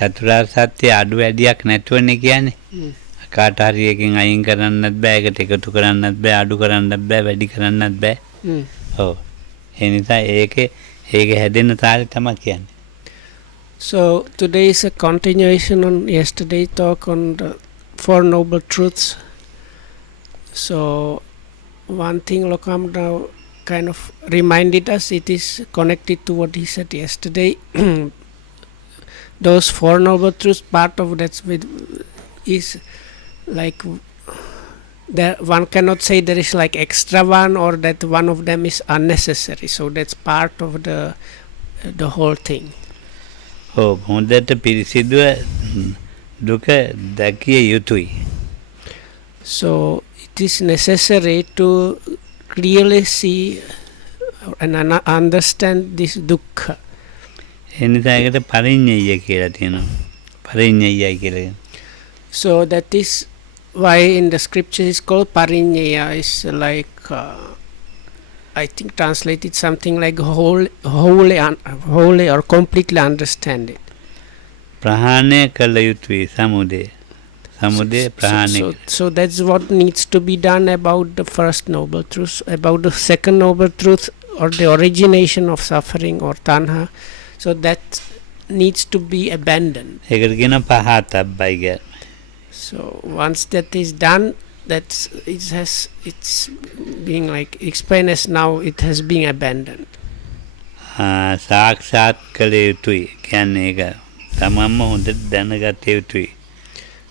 චතුරාර්ය සත්‍ය අඩු වැඩියක් නැතුවනේ කියන්නේ. කාට හරි එකකින් අයින් කරන්නත් බෑ, ඒකට එකතු කරන්නත් බෑ, අඩු කරන්නත් බෑ, වැඩි කරන්නත් බෑ. ඔව්. ඒ නිසා ඒක හැදෙන්න තාලේ තමයි කියන්නේ. So today is a continuation on yesterday's talk on the Four Noble Truths. So one thing Lokam now kind of reminded us, it is connected to what he said yesterday. Those Four Noble Truths, part of that is like there, one cannot say there is like extra one or that one of them is unnecessary. So that's part of the whole thing. හොඳට පිරිසිදුව දුක දැකිය යුතුයි. So it is necessary to clearly see and understand this dukkha. එනිසා ඒකට පරිඤ්ඤය කියලා තියෙනවා. පරිඤ්ඤයයි කියලා. So that is why in the scripture is called parinyaya, is like I think translated something like wholly or completely understand it. ප්‍රහාණය කළ යුතුයි සමුදය. සමුදය ප්‍රහාණය. So that's what needs to be done about the first noble truth. About the second noble truth, or the origination of suffering or tanha, so that needs to be abandoned. ඒකට කියන පහතබ්බයි කියන්නේ. So once that is done, it's being like explained as now, it has been abandoned. සාක්ෂාත් කළ යුතුයි කියන්නේ ඒක තමන්ම හොඳට දැනගත යුතුයි.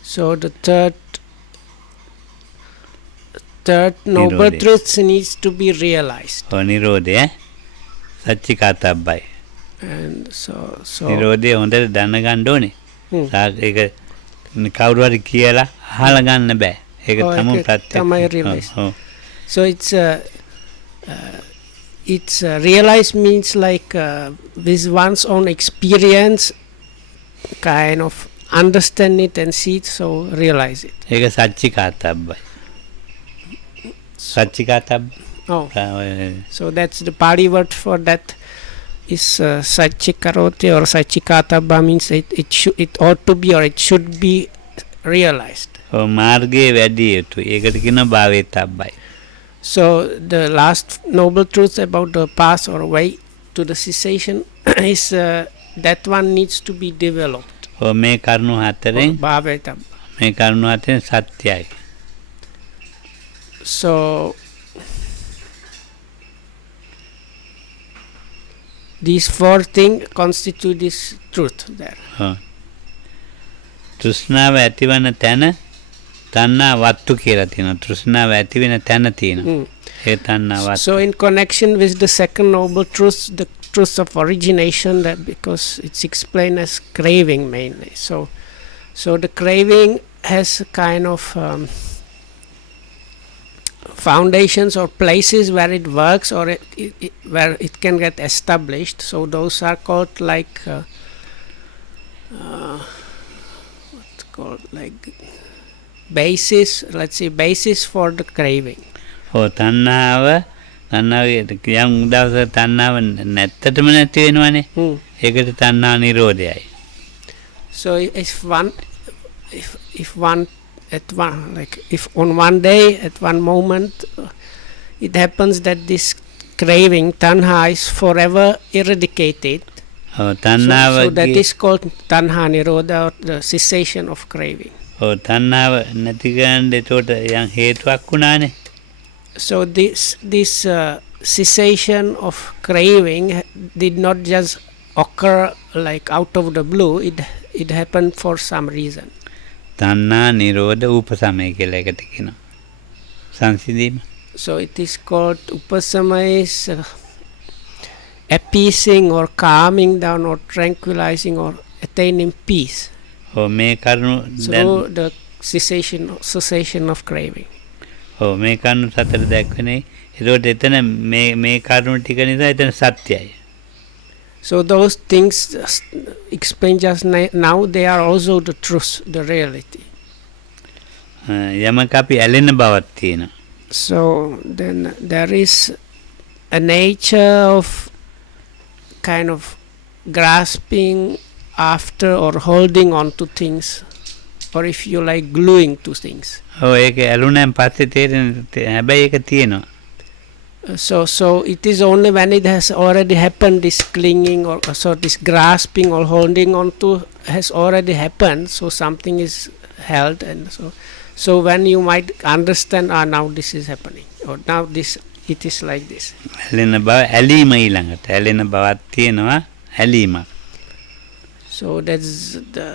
So the third noble truth needs to be realized. නිරෝධය සච්චිකාතබ්බයි. And so නිරෝධය හොඳට දැනගන්න ඕනේ. ඒක කවුරු හරි කියලා අහලා ගන්න බෑ. ඒක තමයි ප්‍රත්‍යක්ෂ. So it's realize means like with one's own experience, kind of understand it and see it, so realize it. ඒක සච්චිකාතබ්බයි. සච්චිකාතබ්බ. So that's the Pali word for that is Satchikarote or Satchikatabba, means it ought to be or it should be realized. මාර්ගයේ වැඩි යුතුයි. ඒකට කියන භාවිතබ්බයි. So the last noble truth about the path or way to the cessation is that one needs to be developed. මේ කරුණු හතරෙන් භාවිතබ්බ. මේ කරුණු හතරෙන් සත්‍යයි. So these four things constitute this truth there. තෘෂ්ණාව ඇතිවන තැන තණ්හා වත්තු කියලා තියෙනවා. තෘෂ්ණාව ඇති වෙන තැන තියෙනවා. ඒ තණ්හා වත්තු. So in connection with the second noble truth, the truth of origination, that because it's explained as craving mainly. So the craving has a kind of foundations or places where it works, or where it can get established. So those are called like what's called like basis. Let's say basis for the craving. තණ්හාව යම් දවසක තණ්හාව නැත්තටම නැති වෙනවනේ. ඒකට තණ්හා නිරෝධයයි. So if one if on one day at one moment it happens that this craving tanha is forever eradicated, so that is called tanha nirodha, or the cessation of craving. තණ්හාව නැති කරන්න ඒකට යම් හේතුවක් වුණානේ. So this cessation of craving did not just occur like out of the blue. It happened for some reason. තණ්හා නිරෝධ උපසමය කියලා එකට කියනවා. සංසිඳීම. So it is called upasama, is appeasing or calming down or tranquilizing or attaining peace. මේ කරුණු through the cessation of craving. මේ කරුණු සතර දැක්වනේ. ඒකට එතන මේ කරුණු ටික නිසා එතන සත්‍යයි. So those things explained just now, they are also the truth, the reality. යමක අපි ඇලෙන බවක් තියෙනවා. So then there is a nature of kind of grasping after or holding on to things, or if you like gluing to things. ඒක ඇලුනන් පස්සේ තේරෙන හැබැයි ඒක තියෙනවා. So it is only when it has already happened, this clinging or so this grasping or holding on to has already happened, so something is held, and so when you might understand, now this is happening, or now this it is like this. ඇලෙන බව ඇලීම ඊළඟට ඇලෙන බවක් තියෙනවා ඇලීමක්. So that's the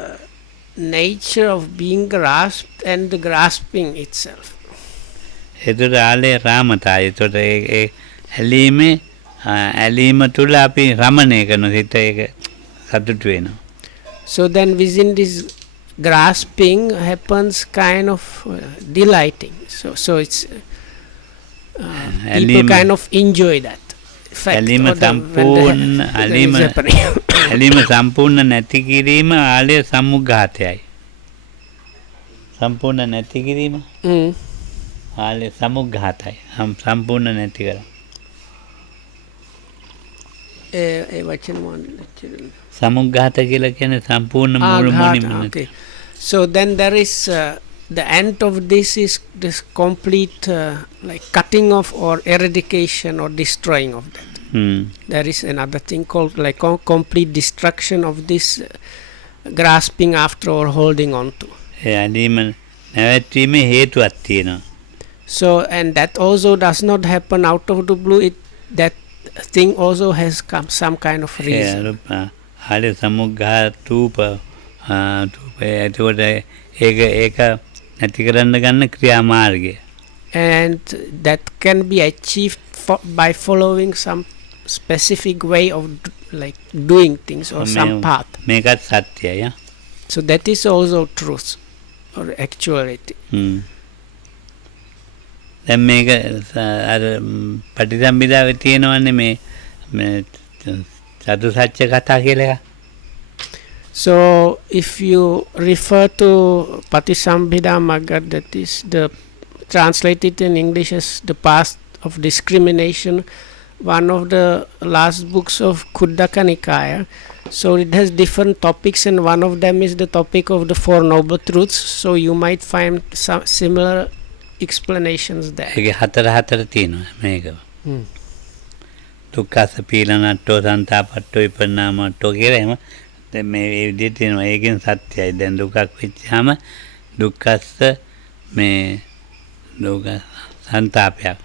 nature of being grasped and the grasping itself. එතකොට ආලේ රාමතාවය. එතකොට ඒ ඇලීමේ ඇලීම තුල අපි රමණය කරන සිත ඒක සතුටු වෙනවා. So then within this grasping happens kind of delighting. So it's people kind of enjoy that fact. ඇලීම සම්පූර්ණ ඇලීම සම්පූර්ණ නැති කිරීම ආලේ සමුග්ඝාතයයි. සම්පූර්ණ නැති කිරීම ආලේ සමුග්ඝාතයි. සම්පූර්ණ නැති කරා. ඒ වචන මොනවද? සමුග්ඝාත කියලා කියන්නේ සම්පූර්ණ මුළු මොනින්ම. Okay. So then there is the end of this is this complete like cutting off or eradication or destroying of that. There is another thing called like complete destruction of this grasping after or holding on to. ඇලීම නැවැත්වීමේ හේතුවක් තියෙනවා. So and that also does not happen out of the blue. That thing also has some kind of reason. ආලේ සමුග්ඝාත රූප එතකොට ඒක නැති කරන්න ගන්න ක්‍රියාමාර්ගය. And that can be achieved by following some specific way of like doing things or some path. මේකත් සත්‍යය. So that is also truth or actuality. දැන් මේක අර පටිසම්භිදාවේ තියෙනවනේ මේ චතු සත්‍ය කතා කියලා එකක්. So if you refer to Patisambhida Magga, that is the translated in English as the path of discrimination, one of the last books of Khuddaka Nikaya. So it has different topics, and one of them is the topic of the Four Noble Truths. So you might find some similar explanations there. ඒක හතර තියෙනවා මේක. දුක්ඛස පීලනට්ටෝ සන්තාපට්ටෝ විපරිණාමට්ටෝ කියලා එහෙම දැන් මේ විදිහට තියෙනවා. ඒකෙන් සත්‍යයි. දැන් දුකක් වෙච්චාම දුක්ඛස්ස මේ දුක සන්තාපයක්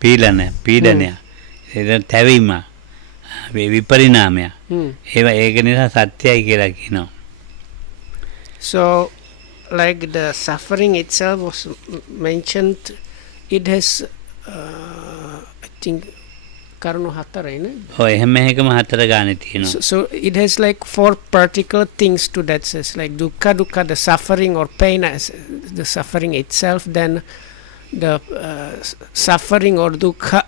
පීඩනය ඒක තැවීම විපරිණාමය ඒක නිසා සත්‍යයි කියලා කියනවා. So like the suffering itself was mentioned, it has I think karunu hatarayne. එහෙම එකම හතර ගානේ තියෙනවා. So it has like four particular things to that says, like dukkha, the suffering or pain as the suffering itself, then the suffering or dukkha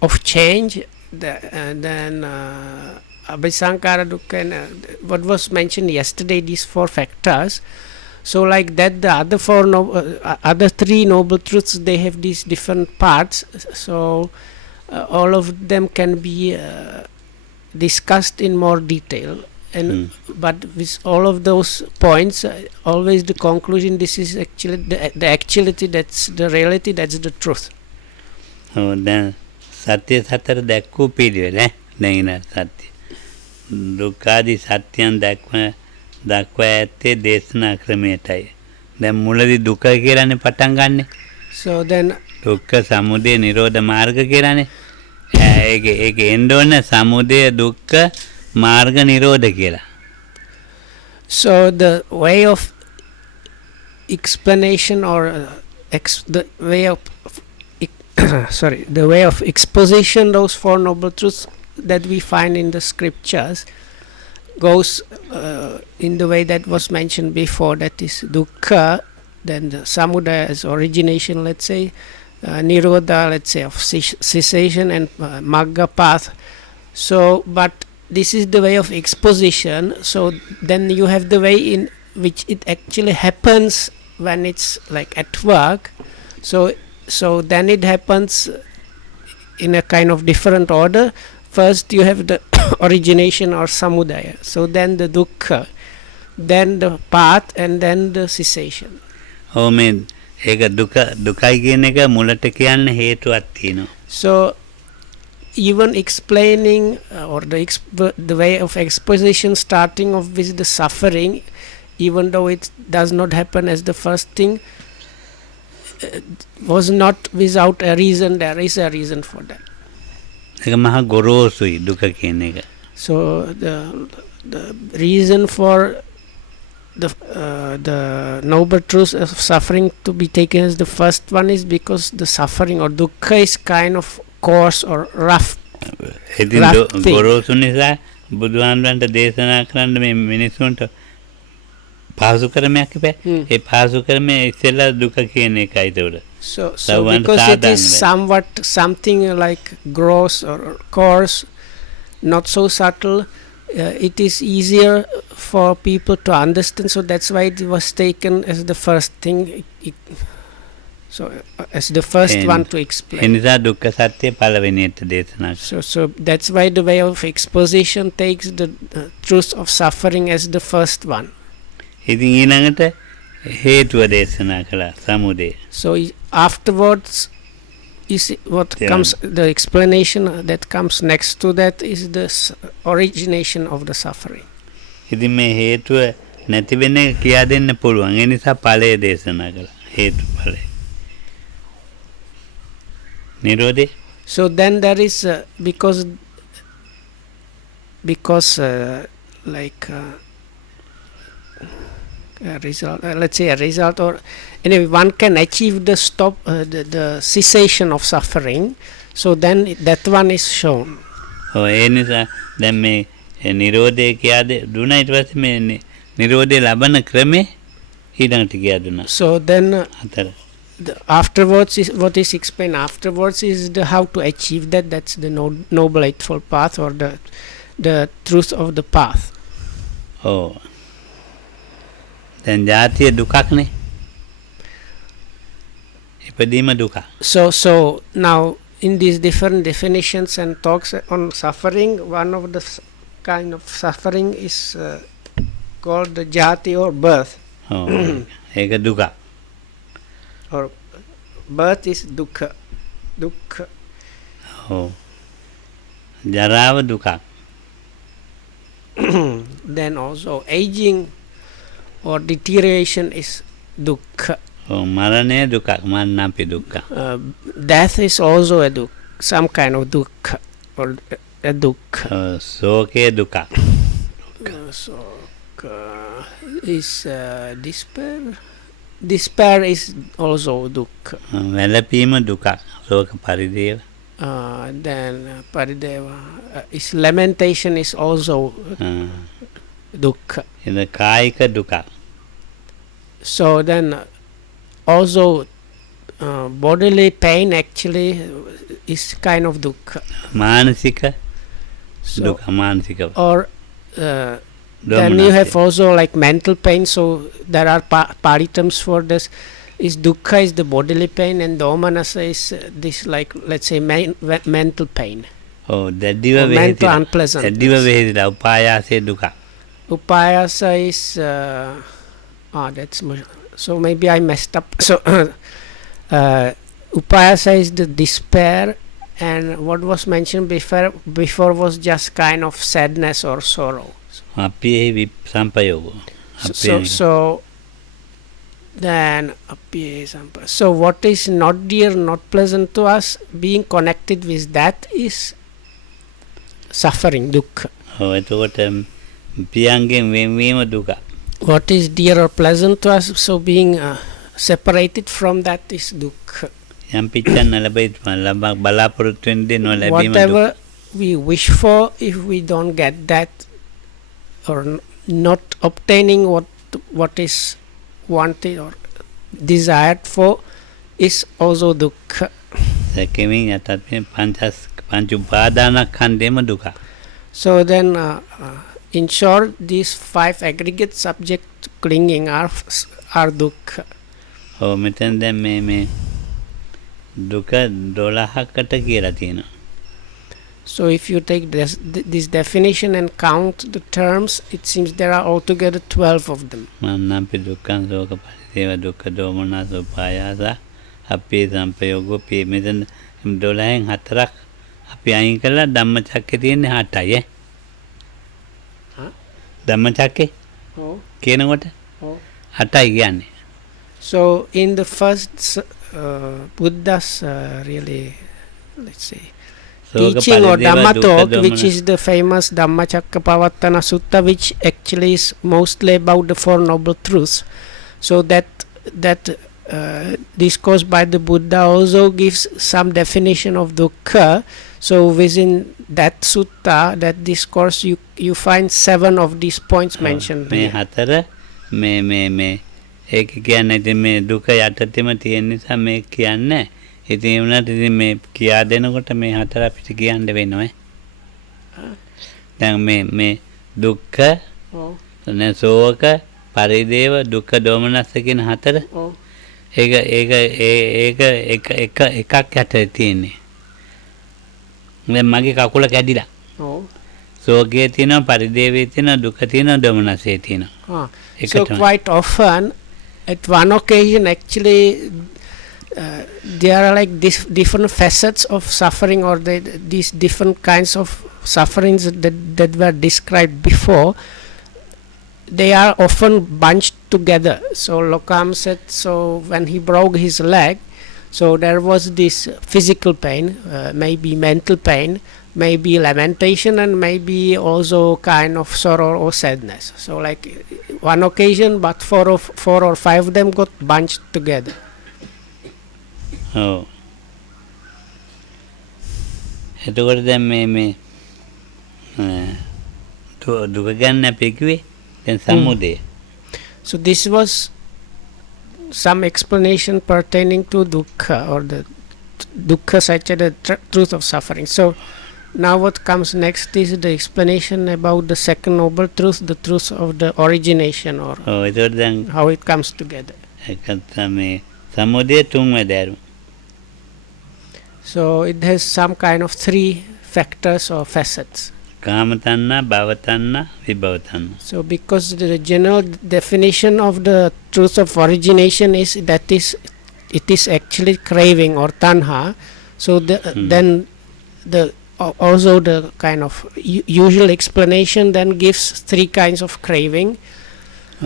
of change, then abhisankara dukkha, and what was mentioned yesterday, these four factors. So like that, the other three noble truths, they have these different parts. So all of them can be discussed in more detail, and but with all of those points, always the conclusion, this is actually the actuality, that's the reality, that's the truth. දැන් සත්‍ය සතර දැක්කෝ පිළිවෙල නේ සත්‍ය දුක්ඛාදී සත්‍යයන් දක්වා ඇත්තේ දේශනා ක්‍රමයටයි. දැන් මුලදී දුක කියලානේ පටන් ගන්නෙ. So then දුක්ඛ සමුදය නිරෝධ මාර්ග කියලානේ. ඒක එන්න ඕන සමුදය දුක්ඛ මාර්ග නිරෝධ කියලා. So the way of explanation or the way of the way of exposition, those four noble truths that we find in the scriptures, goes in the way that was mentioned before, that is dukkha, then the samudaya as origination, let's say, nirodha, let's say, of cessation, and magga path. So but this is the way of exposition. So then you have the way in which it actually happens when it's like at work. So then it happens in a kind of different order. first you have the origination or samudaya, so then the dukkha, then the path, and then the cessation. ඔව් මේ ඒක දුකයි කියන එක මුලට කියන්න හේතුවක් තියෙනවා. So even explaining or the way of exposition starting off with the suffering, even though it does not happen as the first thing, was not without a reason. There is a reason for that. ඒක මහා ගොරෝසුයි දුක කියන එක. So the reason for the noble truth of suffering to be taken as the first one is because the suffering or dukkha is kind of coarse or rough. ඉතින් ගොරෝසු නිසා බුදුහාමුදුරන්ට දේශනා කරන්න මේ මිනිසුන්ට පහසු කරමයක් ඉපේ. ඒ පහසු කරමේ ඉස්සෙල්ලා දුක කියන එකයි ඒකට. So because it is somewhat something like gross or coarse, not so subtle, it is easier for people to understand. So that's why it was taken as the first thing. As the first one to explain. එනිසා දුක්ඛ සත්‍ය පළවෙනියට දේශනා කරනවා. So that's why the way of exposition takes the truth of suffering as the first one. ඉතින් ඊළඟට හේතුව දේශනා කළා සමුදය. So afterwards is what comes, the explanation that comes next to that is the origination of the suffering. ඉතින් මේ හේතුව නැති වෙන එක කියා දෙන්න පුළුවන්. ඒ නිසා ඵලය දේශනා කළා. හේතු ඵලය. නිරෝධය. So then there is because like a result, let's say a result, or anyway, one can achieve the stop, the cessation of suffering. So then that one is shown. ඔව් ඒ නිසා දැන් මේ නිරෝධය කියා දුන්නා. ඊට පස්සේ මේ නිරෝධය ලබන ක්‍රමේ ඊළඟට කියා දුන්නා. So then අතර afterwards is what is explained afterwards is the how to achieve that. That's the noble eightfold path, or the truth of the path. ඔව් දැන් ජාතිය දුකක්නේ. ඉපදීම දුක. So now in these different definitions and talks on suffering, one of the kind of suffering is called the jati or birth. ඔව් ඒක දුක. Or birth is dukkha. ඔව් ජරාව දුකක්. Then also aging or deterioration is dukkha. ඔව් මරණය දුකක්. මරණාපි දුක්ඛ. Death is also a some kind of dukkha or a dukkha. ශෝකය දුකක්. Is despair. Despair is also dukkha. වැළපීම දුකක්. ශෝක පරිදේව. Then parideva is lamentation is also dukkha. එන කායික දුකක්. So then also bodily pain actually is kind of dukkha. මානසික So දුක මානසික. or then you have also like mental pain. So there are paritams for this. Is dukkha is the bodily pain, and domanassa is this, like let's say mental pain. ඔව් දැඩිව mental unpleasant. දැඩිව වේදිලා උපායාසයේ දුක. Upayasa is that's so maybe I messed up. So upayasa is the despair, and what was mentioned before was just kind of sadness or sorrow. අපි සම්පයෝග. So then so what is not dear, not pleasant to us, being connected with that is suffering, dukkha. ඔව් එතකොට පියංගෙන් වෙන්වීම දුක. What is dear or pleasant to us, so being separated from that is dukkha. යම් පිච්චන් ලැබෙයි බලාපොරොත්තු වෙන්නේ නොලැබීම දුක. Whatever we wish for, if we don't get that or not obtaining what is wanted or desired for, is also dukkha. සැකෙමින් යටත් මේ පංච උපාදානස්කන්ධෙම දුක. So then in short, these 5 aggregate subject clinging are dukkha. ඔව් මෙතෙන් දැන් මේ දුක 12කට කියලා තියෙනවා. So if you take this definition and count the terms, it seems there are altogether 12 of them. මන්නම්පි දුක්ඛං ශෝක පරිදේව දුක්ඛ දෝමනස උපායාස අපේ සම්පයෝගෝ පේ මෙතන 12න් 4ක් අපි අයින් කළා ධම්මචක්කේ තියෙන්නේ 8යි ඈ ධම්මචක්කේ Oh. කියනකොට Oh. 8යි කියන්නේ. So in the first Buddha's really, let's say, ශෝක teaching or පරිදේව Dhamma දුක්ඛ talk, which දෝමනස is the famous Dhammacakkappavattana Sutta, which actually is mostly about the Four Noble Truths. So that discourse by the Buddha also gives some definition of dukkha. So within that sutta, that discourse, you find 7 of these points mentioned මේ here. හතර මේ ඒක කියන්නේ ඉතින් මේ දුක යටතේම තියෙන නිසා මේ කියන්නේ ඉතින් ඒ වුණාට ඉතින් මේ කියා දෙනකොට මේ හතර අපිට කියන්න වෙනවා දැන් මේ දුක්ඛ Oh. ශෝක පරිදේව දුක්ඛ දෝමනස්ස කියන හතර Oh. ඒක එකක් යටතේ තියෙන්නේ දැන් මගේ කකුල කැඩිලා Oh. ශෝකයේ තියෙනවා පරිදේවේ තියෙනවා දුක තියෙනවා දෝමනස්සේ තියෙනවා So quite often, at one occasion, actually, there are like different facets of suffering, or these different kinds of sufferings that were described before. They are often bunched together. So Lokam said, so when he broke his leg, so there was this physical pain, maybe mental pain, maybe lamentation, and maybe also kind of sorrow or sadness. So like one occasion, but four or five of them got bunched together. ඔව් එතකොට දැන් මේ දුක ගන්න අපි කිව්වේ දැන් සමුදය So this was some explanation pertaining to dukkha, or the dukkha satya, the truth of suffering. So now what comes next is the explanation about the second noble truth, the truth of the origination, or ඔව් එතකොට දැන් how it comes together. ඒක තමයි සමුදය තුන්වෙනි So it has some kind of 3 factors or facets. කාම තණ්හා භව තණ්හා විභව තණ්හා So because the general definition of the truth of origination is that it is actually craving or tanha. So then the also the kind of usual explanation then gives 3 kinds of craving.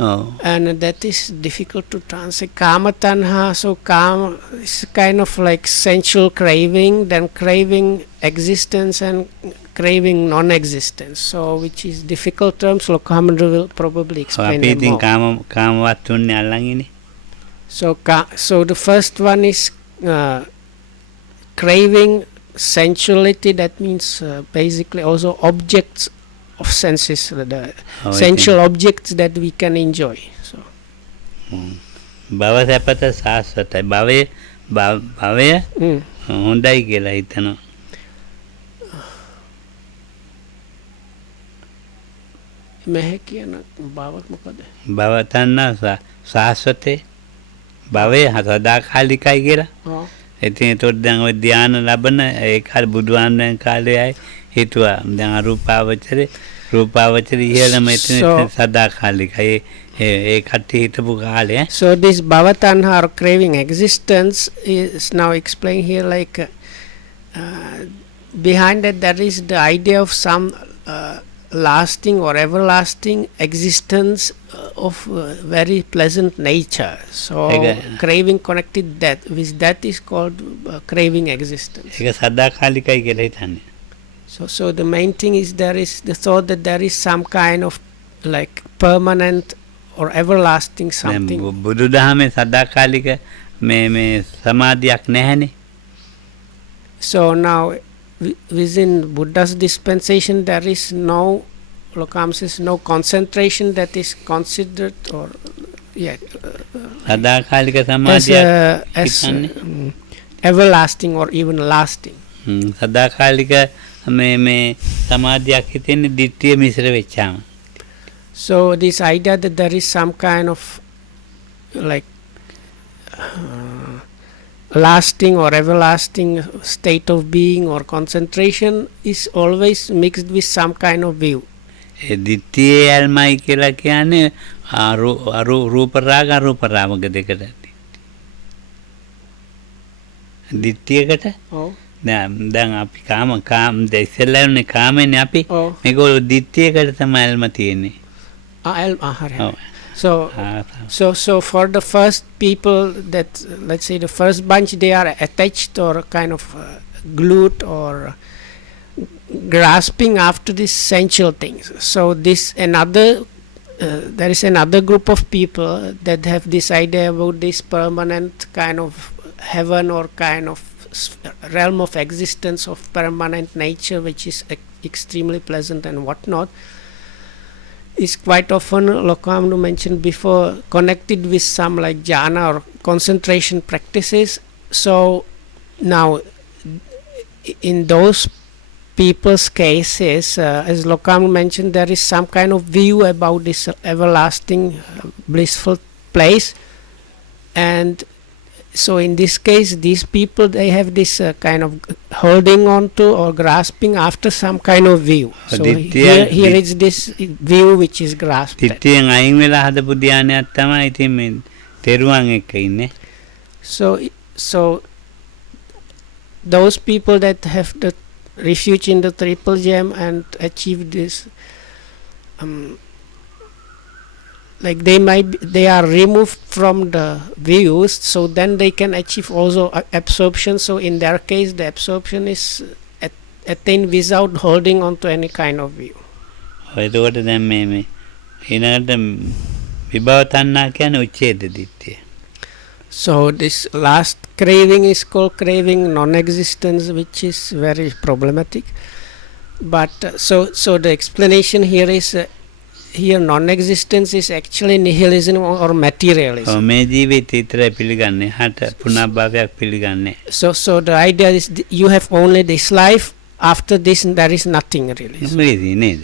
ඔව් And that is difficult to translate. Kama tanha, so kama is kind of like sensual craving, then craving existence and craving non-existence. So which is difficult terms. Lokamandra will probably explain අපි them ඉතින් more. කාමවත් තුන්නේ අල්ලන් ඉන්නේ So the first one is craving sensuality. That means basically also objects of senses, the sensual objects that we can enjoy. So භව සැපත සාස්වතයි භවය හොඳයි කියලා හිතනවා මෙහෙ කියන බවක් මොකද? භව තණ්හා සාස්වතේ භවය සදාකාලිකයි කියලා Oh. ඉතින් ඒතකොට දැන් ඔය ධානය ලබන ඒ කාලේ බුදුහාමුදුරන් කාලේ හිතුවා දැන් රූපාවචරී ඉහළම එතන සදාකාලිකයි ඒ කට්ටිය හිතපු කාලේ So this bhavatanha or craving existence is now explained here like behind that there is the idea of some lasting or everlasting existence of very pleasant nature. So craving connected with that is called craving existence. ඒක සදාකාලිකයි කියලා හිතන්නේ So the main thing is there is the thought that there is some kind of like permanent or everlasting something. බුදුදහමේ සදාකාලික මේ සමාධියක් නැහැනේ So now within Buddha's dispensation there is no, Lokam says, no concentration that is considered or සදාකාලික as, සමාධියක් everlasting or even lasting. සදාකාලික මේ සමාධියක් හිතෙන්නේ ditthිය මිශ්‍ර වෙච්චාම So this idea that there is some kind of like lasting or everlasting state of being or concentration is always mixed with some kind of view. ඒ දිට්ඨියේ ඇල්මයි කියලා කියන්නේ රූප රාග අරූප රාග දෙකට. දිට්ඨියකට Oh. දැන් අපි කාම ඉස්සෙල්ලානේ කාමනේ අපි Oh. මේගොල්ලෝ දිට්ඨියකට තමයි ඇල්ම තියෙන්නේ. ඔව්. So for the first people that, let's say the first bunch, they are attached or kind of glued or grasping after these sensual things. So this another there is another group of people that have this idea about this permanent kind of heaven or kind of realm of existence of permanent nature, which is extremely pleasant and whatnot, is quite often, Lokamnu mentioned before, connected with some like jhana or concentration practices. So now in those people's cases, as Lokamnu mentioned, there is some kind of view about this everlasting blissful place, and so in this case these people, they have this kind of holding on to or grasping after some kind of view. So here is this view which is grasped. දිට්ඨියෙන් අයින් වෙලා හදපු ධානයක් තමයි ඉතින් මේ තෙරුවන් එක්ක ඉන්නේ. So those people that have the refuge in the triple gem and achieve this, like they are removed from the views, so then they can achieve also absorption. So in their case the absorption is attained without holding on to any kind of view. එතකොට දැන් මේ ඊළඟට විභව තණ්හා කියන්නේ උච්ඡේද දිට්ඨිය. So this last craving is called craving non-existence, which is very problematic. But so the explanation here is here non-existence is actually nihilism or materialism. මේ ජීවිතය විතරයි පිළිගන්නේ. හට පුනර්භවයක් පිළිගන්නේ. So the idea is you have only this life, after this there is nothing really. ලේසි නේද?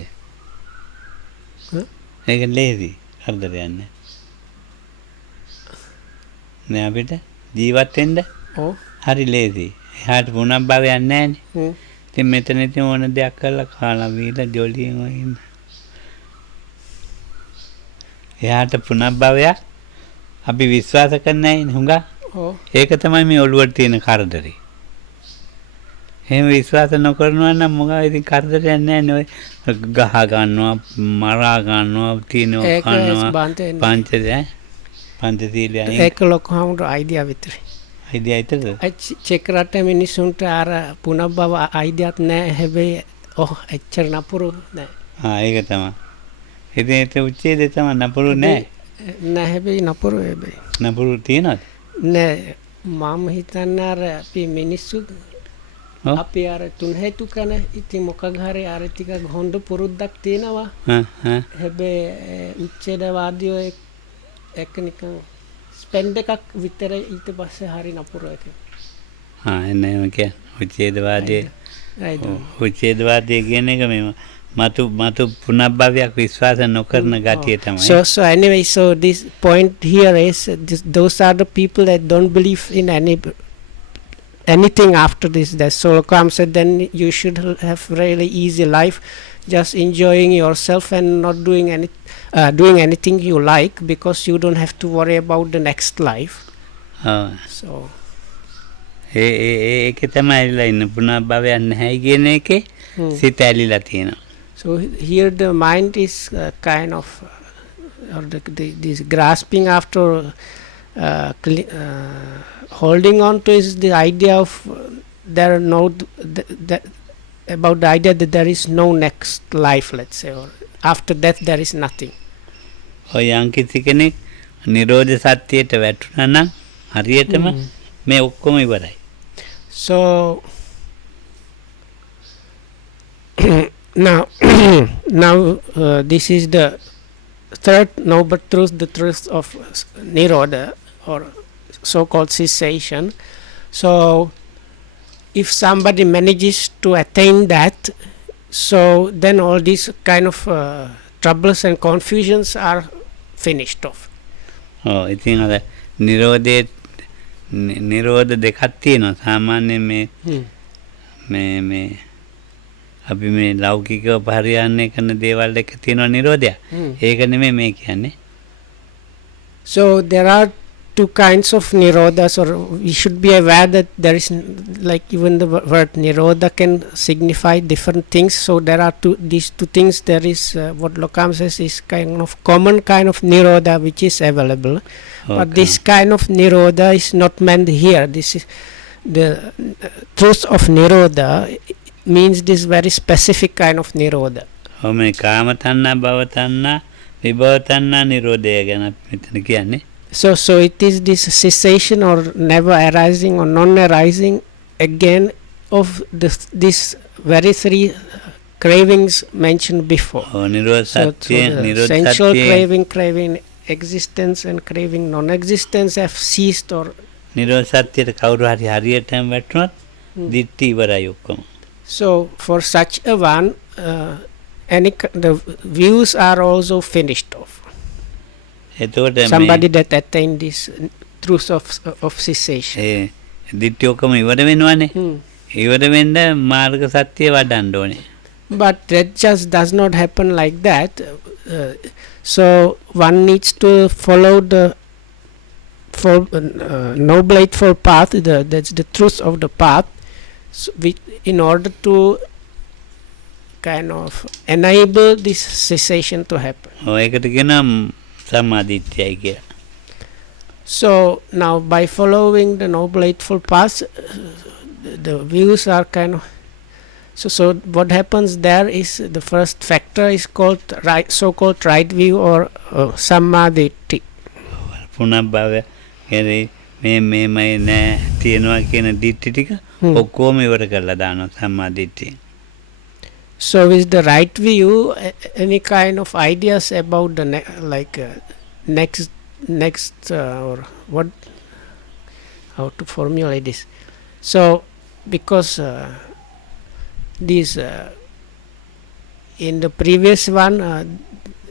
ඒක ලේසි. හරිද යන්නේ? නෑ අපිට ජීවත් වෙන්න. ඔව්. හරි ලේසි. එහාට පුනර්භවයක් නැහැනේ. ඉතින් මෙතන ඉතින් ඕන දෙයක් කරලා කාලා වීලා ජොලියෙන් ඉන්න. එයාට පුනර්භවයක් අපි විශ්වාස කරන්නේ නැහැ හුඟා. ඔව්. ඒක තමයි මේ ඔළුවට තියෙන කරදරේ. එහෙම විශ්වාස නොකරනවා නම් මොකද ඉතින් කරදරයක් නැහැ නේ. ගහ ගන්නවා, මරා ගන්නවා, තියනවා, කනවා, පංචශීලය. ඒක ලොකුම අයිඩියා විතරයි. අයිඩියා විතරද? චෙක් රට මිනිසුන්ට අර පුනර්භව අයිඩියාත් නැහැ. හැබැයි එච්චර නපුරු නැහැ. ඒක තමයි. ඉතින් ඒක උච්චේද තමයි නපුරු නැහැ. නෑ හැබැයි නපුරු හැබැයි. නපුරු තියනවද? නෑ මම හිතන්නේ අර අපි මිනිස්සු අපි අර තුන් හේතු කරන ඉතින් මොකක් හරි අර ටිකක් හොඳ පුරුද්දක් තියෙනවා. හැබැයි උච්චේදවාදීෝ එක නිකන් ස්පෙන්ඩ් එකක් විතර ඊට පස්සේ හරි නපුරු එක. එන්නම කියන්නේ උච්චේදවාදී කියන එක මේ මතු පුනර්භවයක් විශ්වාස නොකරන ගතිය තමයි. So anyway, so this point here is those are the people that don't believe in anything after this. That Solokam said then you should have really easy life, just enjoying yourself and not doing anything you like, because you don't have to worry about the next life. So ඒක තමයි ඉන්න පුනර්භවයක් නැහැ කියන එකේ සිත ඇලිලා තියෙනවා. So here the mind is kind of or this grasping after holding on to is the idea of there are no about the idea that there is no next life, let's say, or after death there is nothing. ඔය යම්කිසි කෙනෙක් නිරෝධ සත්‍යයට වැටුණා නම් හරියටම මේ ඔක්කොම ඉවරයි. So now this is the third noble truth, the truth of Nirodha or so-called cessation. So if somebody manages to attain that, so then all these kind of troubles and confusions are finished off. ඉතින් අර නිරෝධයේ නිරෝධ දෙකක් තියෙනවා. සාමාන්‍යයෙන් මේ අපි මේ ලෞකිකව පරිහරණය කරන දේවල් එක තියෙනවා නිරෝධය. ඒක නෙමෙයි මේ කියන්නේ. So there are two kinds of nirodhas, or we should be aware that there is like even the word nirodha can signify different things. So there are these two things. There is what Lokam says is kind of common kind of nirodha which is available, but this kind of nirodha is not meant here. This is the truth of nirodha means this very specific kind of nirodha. මේ කාම තණ්හා භව තණ්හා විභව තණ්හා නිරෝධය ගැන මෙතන කියන්නේ. So it is this cessation or never arising or non-arising again of this very three cravings mentioned before. නිරෝධ සත්‍ය නිරෝධ sensual සත්‍ය craving existence and craving non-existence have ceased, or නිරෝධ සත්‍යයට කවුරු හරි හරියටම වැටුණොත් දිට්ඨි ඉවරයි ඔක්කොම. so for such a one the views are also finished off. එතකොට Somebody that attained this truth of cessation. දිට්ඨි ඔක්කොම ඉවර වෙනවනේ. ඉවර වෙන්න මාර්ග සත්‍ය වඩන්න ඕනේ. But that just does not happen like that. So one needs to follow the noble eightfold path. That's the truth of the path. So in order to kind of enable this cessation to happen. ඒකට කියනවා සම්මාදිට්ඨියයි කියලා. So now by following the noble eightfold path, the views are kind of so what happens there is the first factor is called so-called right view or sammaditthi. පුනබ්භවය කියන්නේ මේමයි නෑ තියනවා කියන දිට්ඨි ටික ඔක්කොම ඉවර කරලා දානවා සම්මාදිට්ඨිය. So with the right view, any kind of ideas about the next or what, how to formulate this? So because in the previous one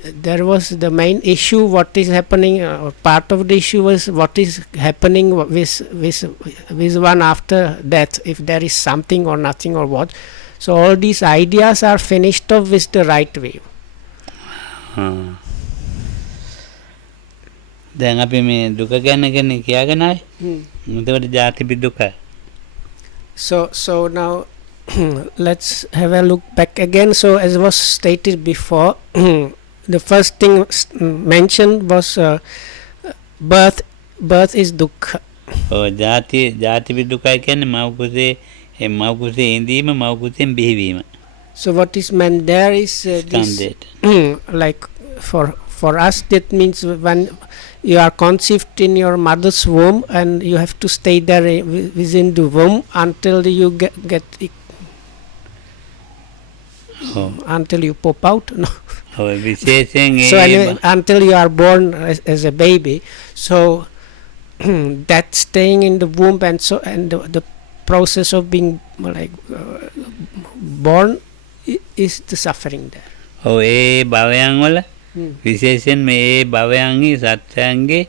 there was the main issue what is happening, or part of the issue was what is happening with one after death, if there is something or nothing or what. So all these ideas are finished off with the right view. දැන් අපි මේ දුක ගැන කියාගෙන ආයි. එතකොට ජාතිපි දුක. So now let's have a look back again. So as was stated before, the first thing mentioned was birth is dukkha. ජාතිපි දුකයි කියන්නේ මව්කුසේ ඉඳීම මව්කුසෙන් බිහිවීම. So what is meant there is this like for us that means when you are conceived in your mother's womb and you have to stay there within the womb until you get until you pop out. No. So anyway, until you are born as a baby, so that staying in the womb and so and the process of being like born is the suffering there. ඒ භවයන් වල විශේෂයෙන් මේ භවයන්හි සත්‍යයන්ගේ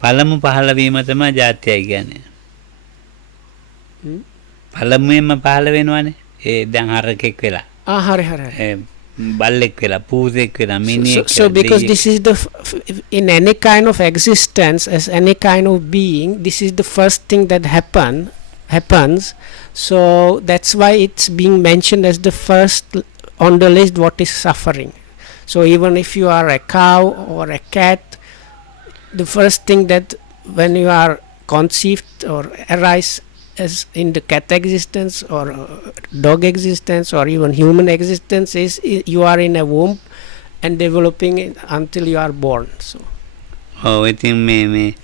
පළමු පහළ වීම තමයි ජාතියයි කියන්නේ. පළමුවෙන්ම පහළ වෙනවනේ. ඒ දැන් හරකෙක් වෙලා. හරි. බල්ලෙක් වෙලා පූසෙක් වෙලා මිනිහෙක්. So because this is the in any kind of existence, as any kind of being, this is the first thing that happens. So that's why it's being mentioned as the first on the list what is suffering. So even if you are a cow or a cat, the first thing that when you are conceived or arise as in the cat existence or dog existence or even human existence is you are in a womb and developing it until you are born. So ඉතින් මේ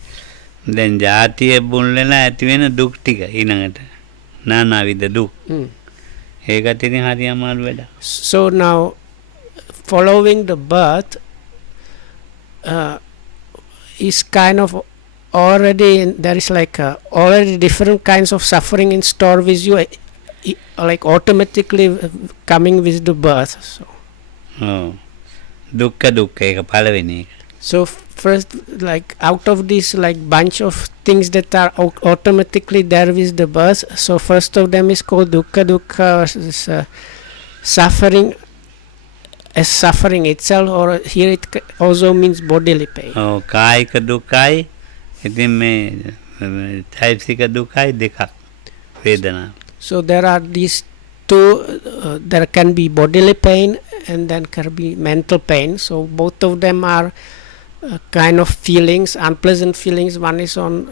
දැන් ජාතිය බුල්ලලා ඇති වෙන දුක් ටික ඊළඟට නානාවිද දුක්. ඒකත් ඉතින් හරි අමාරු වැඩක්. So now following the birth is kind of already there is like already different kinds of suffering in store with you, like automatically coming with the birth. So දුක්ඛ ඒක පළවෙනි එක. So first, like out of this like bunch of things that are automatically there with the birth, so first of them is called dukkha. Dukkha is suffering as suffering itself, or here it also means bodily pain. කායික දුකයි ඉතින් මේ චෛතසික දුකයි දෙකක් වේදනා. So there are these two, there can be bodily pain and then can be mental pain. So both of them are kind of feelings, unpleasant feelings. One is on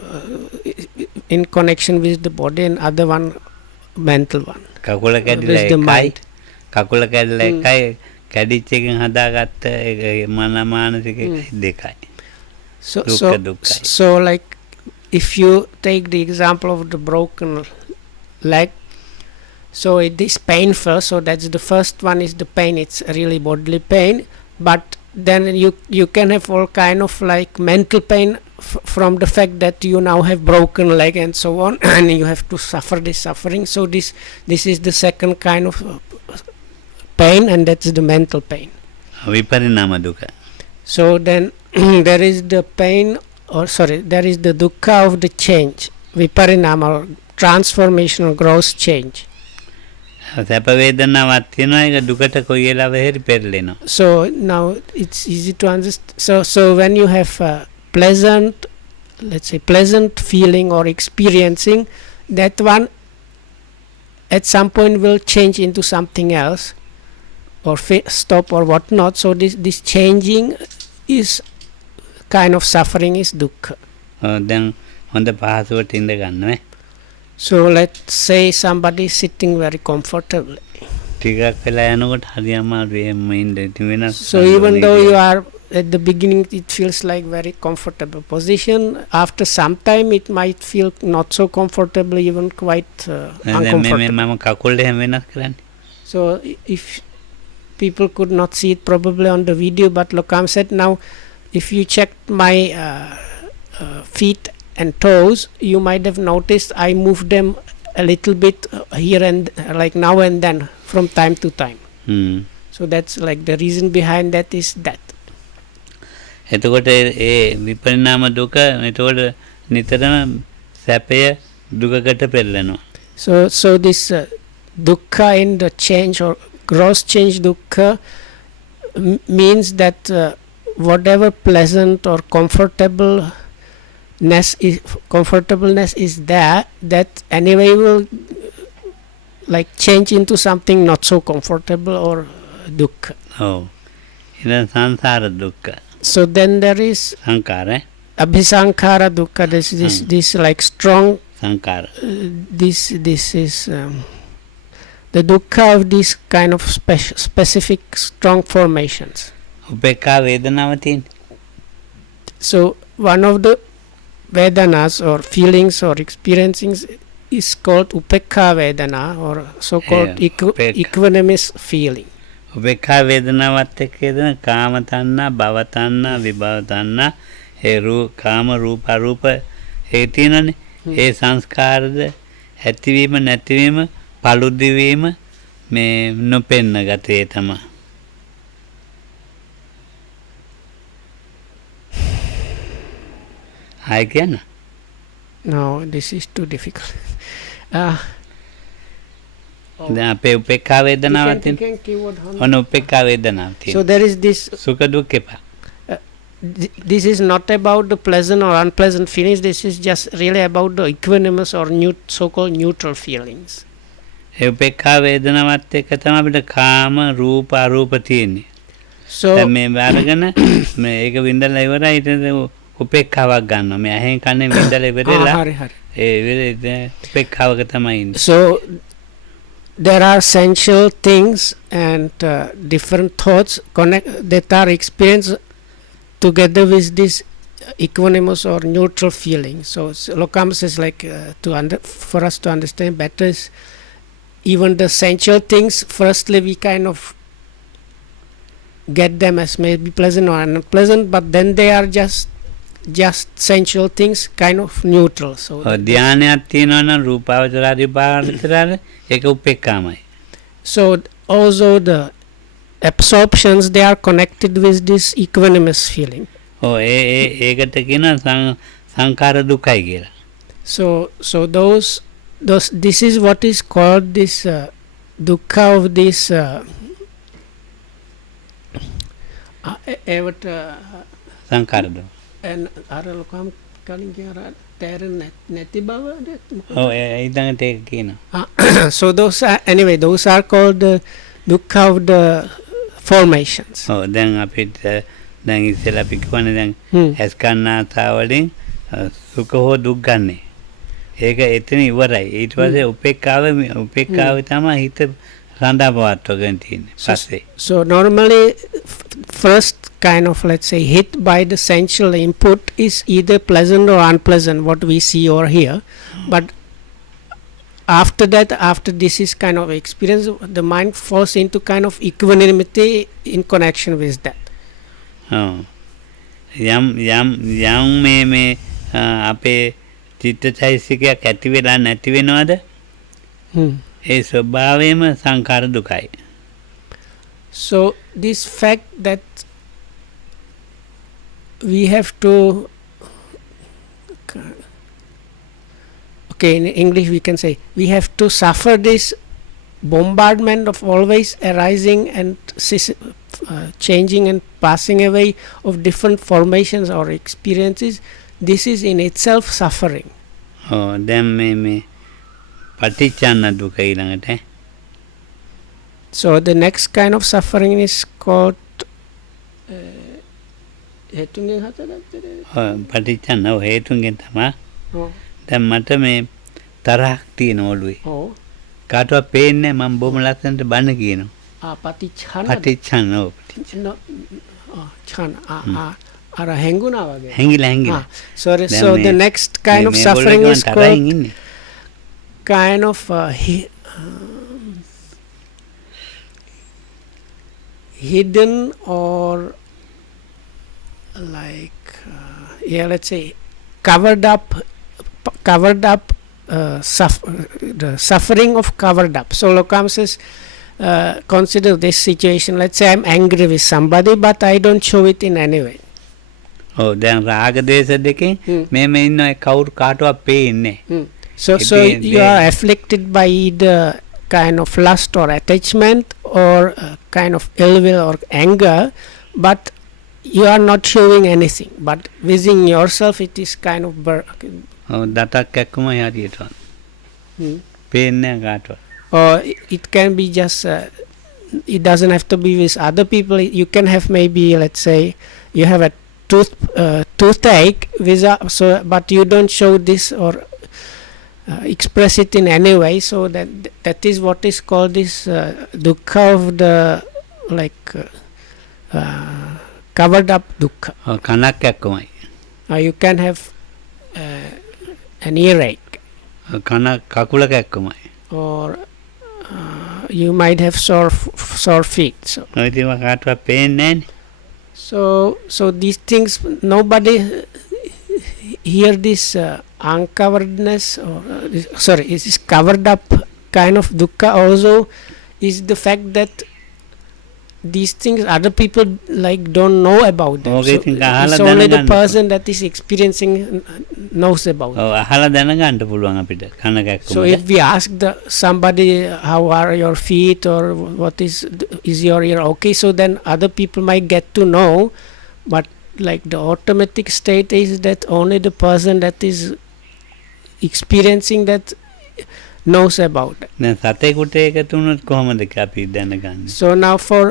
in connection with the body, and other one mental one. කකුල කැඩිලා with the එකයි mind. කකුල කැඩිලා එකයි කැඩිච්ච එකෙන් හදාගත්ත මානසික දෙකයි. So Dukkha, dukkha. so like if you take the example of the broken leg, so it is painful, so that's the first one is the pain, it's really bodily pain, but then you can have all kind of like mental pain from the fact that you now have broken leg and so on, and you have to suffer this suffering. So this is the second kind of pain, and that's the mental pain. විපරිණාම දුක. So then there is the pain, or sorry, there is the dukkha of the change, viparinama, or transformation or gross change. සැප වේදනාවක් තියෙනවා ඒක දුකට කොයි වෙලාවෙ හරි පෙරලෙනවා. So now it's easy to understand. So when you have a pleasant, let's say pleasant feeling or experiencing, that one at some point will change into something else, or stop or whatnot. So this changing is kind of suffering, is dukkha. දැන් හොඳ පහසුවට ඉඳ ගන්න. So let's say somebody is sitting very comfortably. ටිකක් වෙලා යනකොට හරි අමාරුයි එම්ම ඉන්න. ඉතින් වෙනස්. So even though you are at the beginning, it feels like very comfortable position. After some time, it might feel not so comfortable, even quite uncomfortable. මම කකුල් එහෙම වෙනස් කරන්නේ. So if people could not see it probably on the video, but Lokam said, now if you checked my feet and toes, you might have noticed I move them a little bit here and like now and then from time to time. So that's like the reason behind that is that. එතකොට ඒ විපරිණාම දුක එතකොට නිතරම සැපය දුකකට පෙරලෙනවා. So this dukkha in the change or gross change dukkha means that whatever pleasant or comfortableness is there, that anyway will like change into something not so comfortable or dukkha. ඔව්. ඊළඟ සංසාර දුක්ඛ. So then there is සංකාර abhisankhara dukkha. This like strong සංකාර. this is the dukkha of these kind of specific strong formations. උපේක්ඛා වේදනාව තියෙන. So one of the vedanas or feelings or experiencings is called upekha vedana, or so called equanimous feeling. උපේක්ඛා වේදනාවත් එක්ක එදෙන කාම තණ්හා, භව තණ්හා, විභව තණ්හා, ඒ කාම රූප අරූප ඒ තියෙනනේ. ඒ සංස්කාරද ඇතිවීම නැතිවීම පළුදු වීම මේ නොපෙන්න ගතේ තමයි. I can. No, this is too difficult. දැන් අපේ උපේක්ඛා වේදනාවක් තියෙන. ඔන්න උපේක්ඛා වේදනාවක් තියෙන. So there is this සුඛ දුක්ඛ එපා. This is not about the pleasant or unpleasant feelings. This is just really about the equanimous or so-called neutral feelings. ඒ උපේක්ඛා වේදනාවත් එක්ක තමයි අපිට කාම රූප අරූප තියෙන්නේ. So දැන් මේ අරගෙන මේ ඒක විඳලා ඉවරයි ඊට උපේක්ඛාවක් ගන්නවා. මේ ඇහෙන් කනෙන් විඳලා ඉවරලා ඒ උපේක්ඛාවක තමයි ඉන්නේ. So there are essential things and different thoughts that are experienced together with this equanimous or neutral feeling. So Lokam says like for us to understand better is even the essential things, firstly we kind of get them as maybe pleasant or unpleasant, but then they are just sensual things, kind of neutral. So ධානයක් තියෙනවා නම් රූපාවචරාදී පාරිතරාල ඒක උපේක්ඛාමයි. So also the absorptions, they are connected with this equanimous feeling. ඔව් ඒකට කියනවා සංඛාර දුකයි කියලා. So those this is what is called this dukkha of this එවට සංඛාර දුක. අර ලොකම් කලින් කියන තේරෙන්නේ නැති බවද? ඔව් ඊළඟට ඒක කියනවා. So those are, anyway, those are called the dukkha of the formations. ඔව් දැන් අපිට දැන් ඉස්සෙල්ලා අපි කියවනේ දැන් ඇස්කන්නාතා වලින් සුඛ හෝ දුක් ගන්නෙ. ඒක එතන ඉවරයි. ඊට පස්සේ උපේක්ඛාව තමයි හිත රඳා පවත්වගෙන තියෙන්නේ. පස්සේ. So normally first kind of, let's say, hit by the sensual input is either pleasant or unpleasant, what we see or hear. But after that, after this is kind of experience, the mind falls into kind of equanimity in connection with that. යම් මේ අපේ චිත්තචෛතසිකයක් ඇති වෙලා නැති වෙනවද? ඒ ස්වභාවයම සංඛාර දුකයි. So this fact that we have to, okay, in English we can say we have to suffer this bombardment of always arising and changing and passing away of different formations or experiences. This is in itself suffering. දැන් මේ පටිච්චන්න දුක ඊළඟට. So the next kind of suffering is called හේතුන්ගෙන් හටගත්තද? පටිච්චන්න හේතුන්ගෙන් තමයි. දැන් මට මේ තරහක් තියෙන ඔළුවේ. කාටවත් පේන්නේ මම බොහොම ලස්සනට බණ කියනවා. පටිච්චන්න ඡාන අර හැංගුණා වගේ. හැංගිලා. Sorry, so the next kind of suffering is called kind of hidden or like let's say covered up the suffering of covered up. So Lokam says consider this situation. Let's say I'm angry with somebody, but I don't show it in any way. දැන් රාග දේශ දෙකෙන් මේ ඉන්න කවුරු කාටවත් පේන්නේ. So you are afflicted by the kind of lust or attachment or kind of ill will or anger, but you are not showing anything. But within yourself, it is kind of දතක් එක්කම හරියට. පේන්නේ කාටවත්. Or it can be just. It doesn't have to be with other people. You can have maybe, let's say, you have a toothache, but you don't show this or express it in any way. So that is what is called this dukkha of the like covered up dukkha. කනක් එක්කමයි. You can have an earache. කන කකුලක එක්කමයි. Or you might have sore feet. So ඉතින් කාටවත් පේන්නේ නැහැ. So these things, nobody hear this uncoveredness or is this covered up kind of dukkha also is the fact that these things other people like don't know about them. So it's only the person that is experiencing knows about it. අහලා දැනගන්න පුළුවන් අපිට කනක එක්කම. So if we ask somebody how are your feet or what is your ear, okay, so then other people might get to know, but like the automatic state is that only the person that is experiencing that knows about it. දැන් සතෙකුට ඒක තුනත් කොහොමද අපි දැනගන්නේ? So now for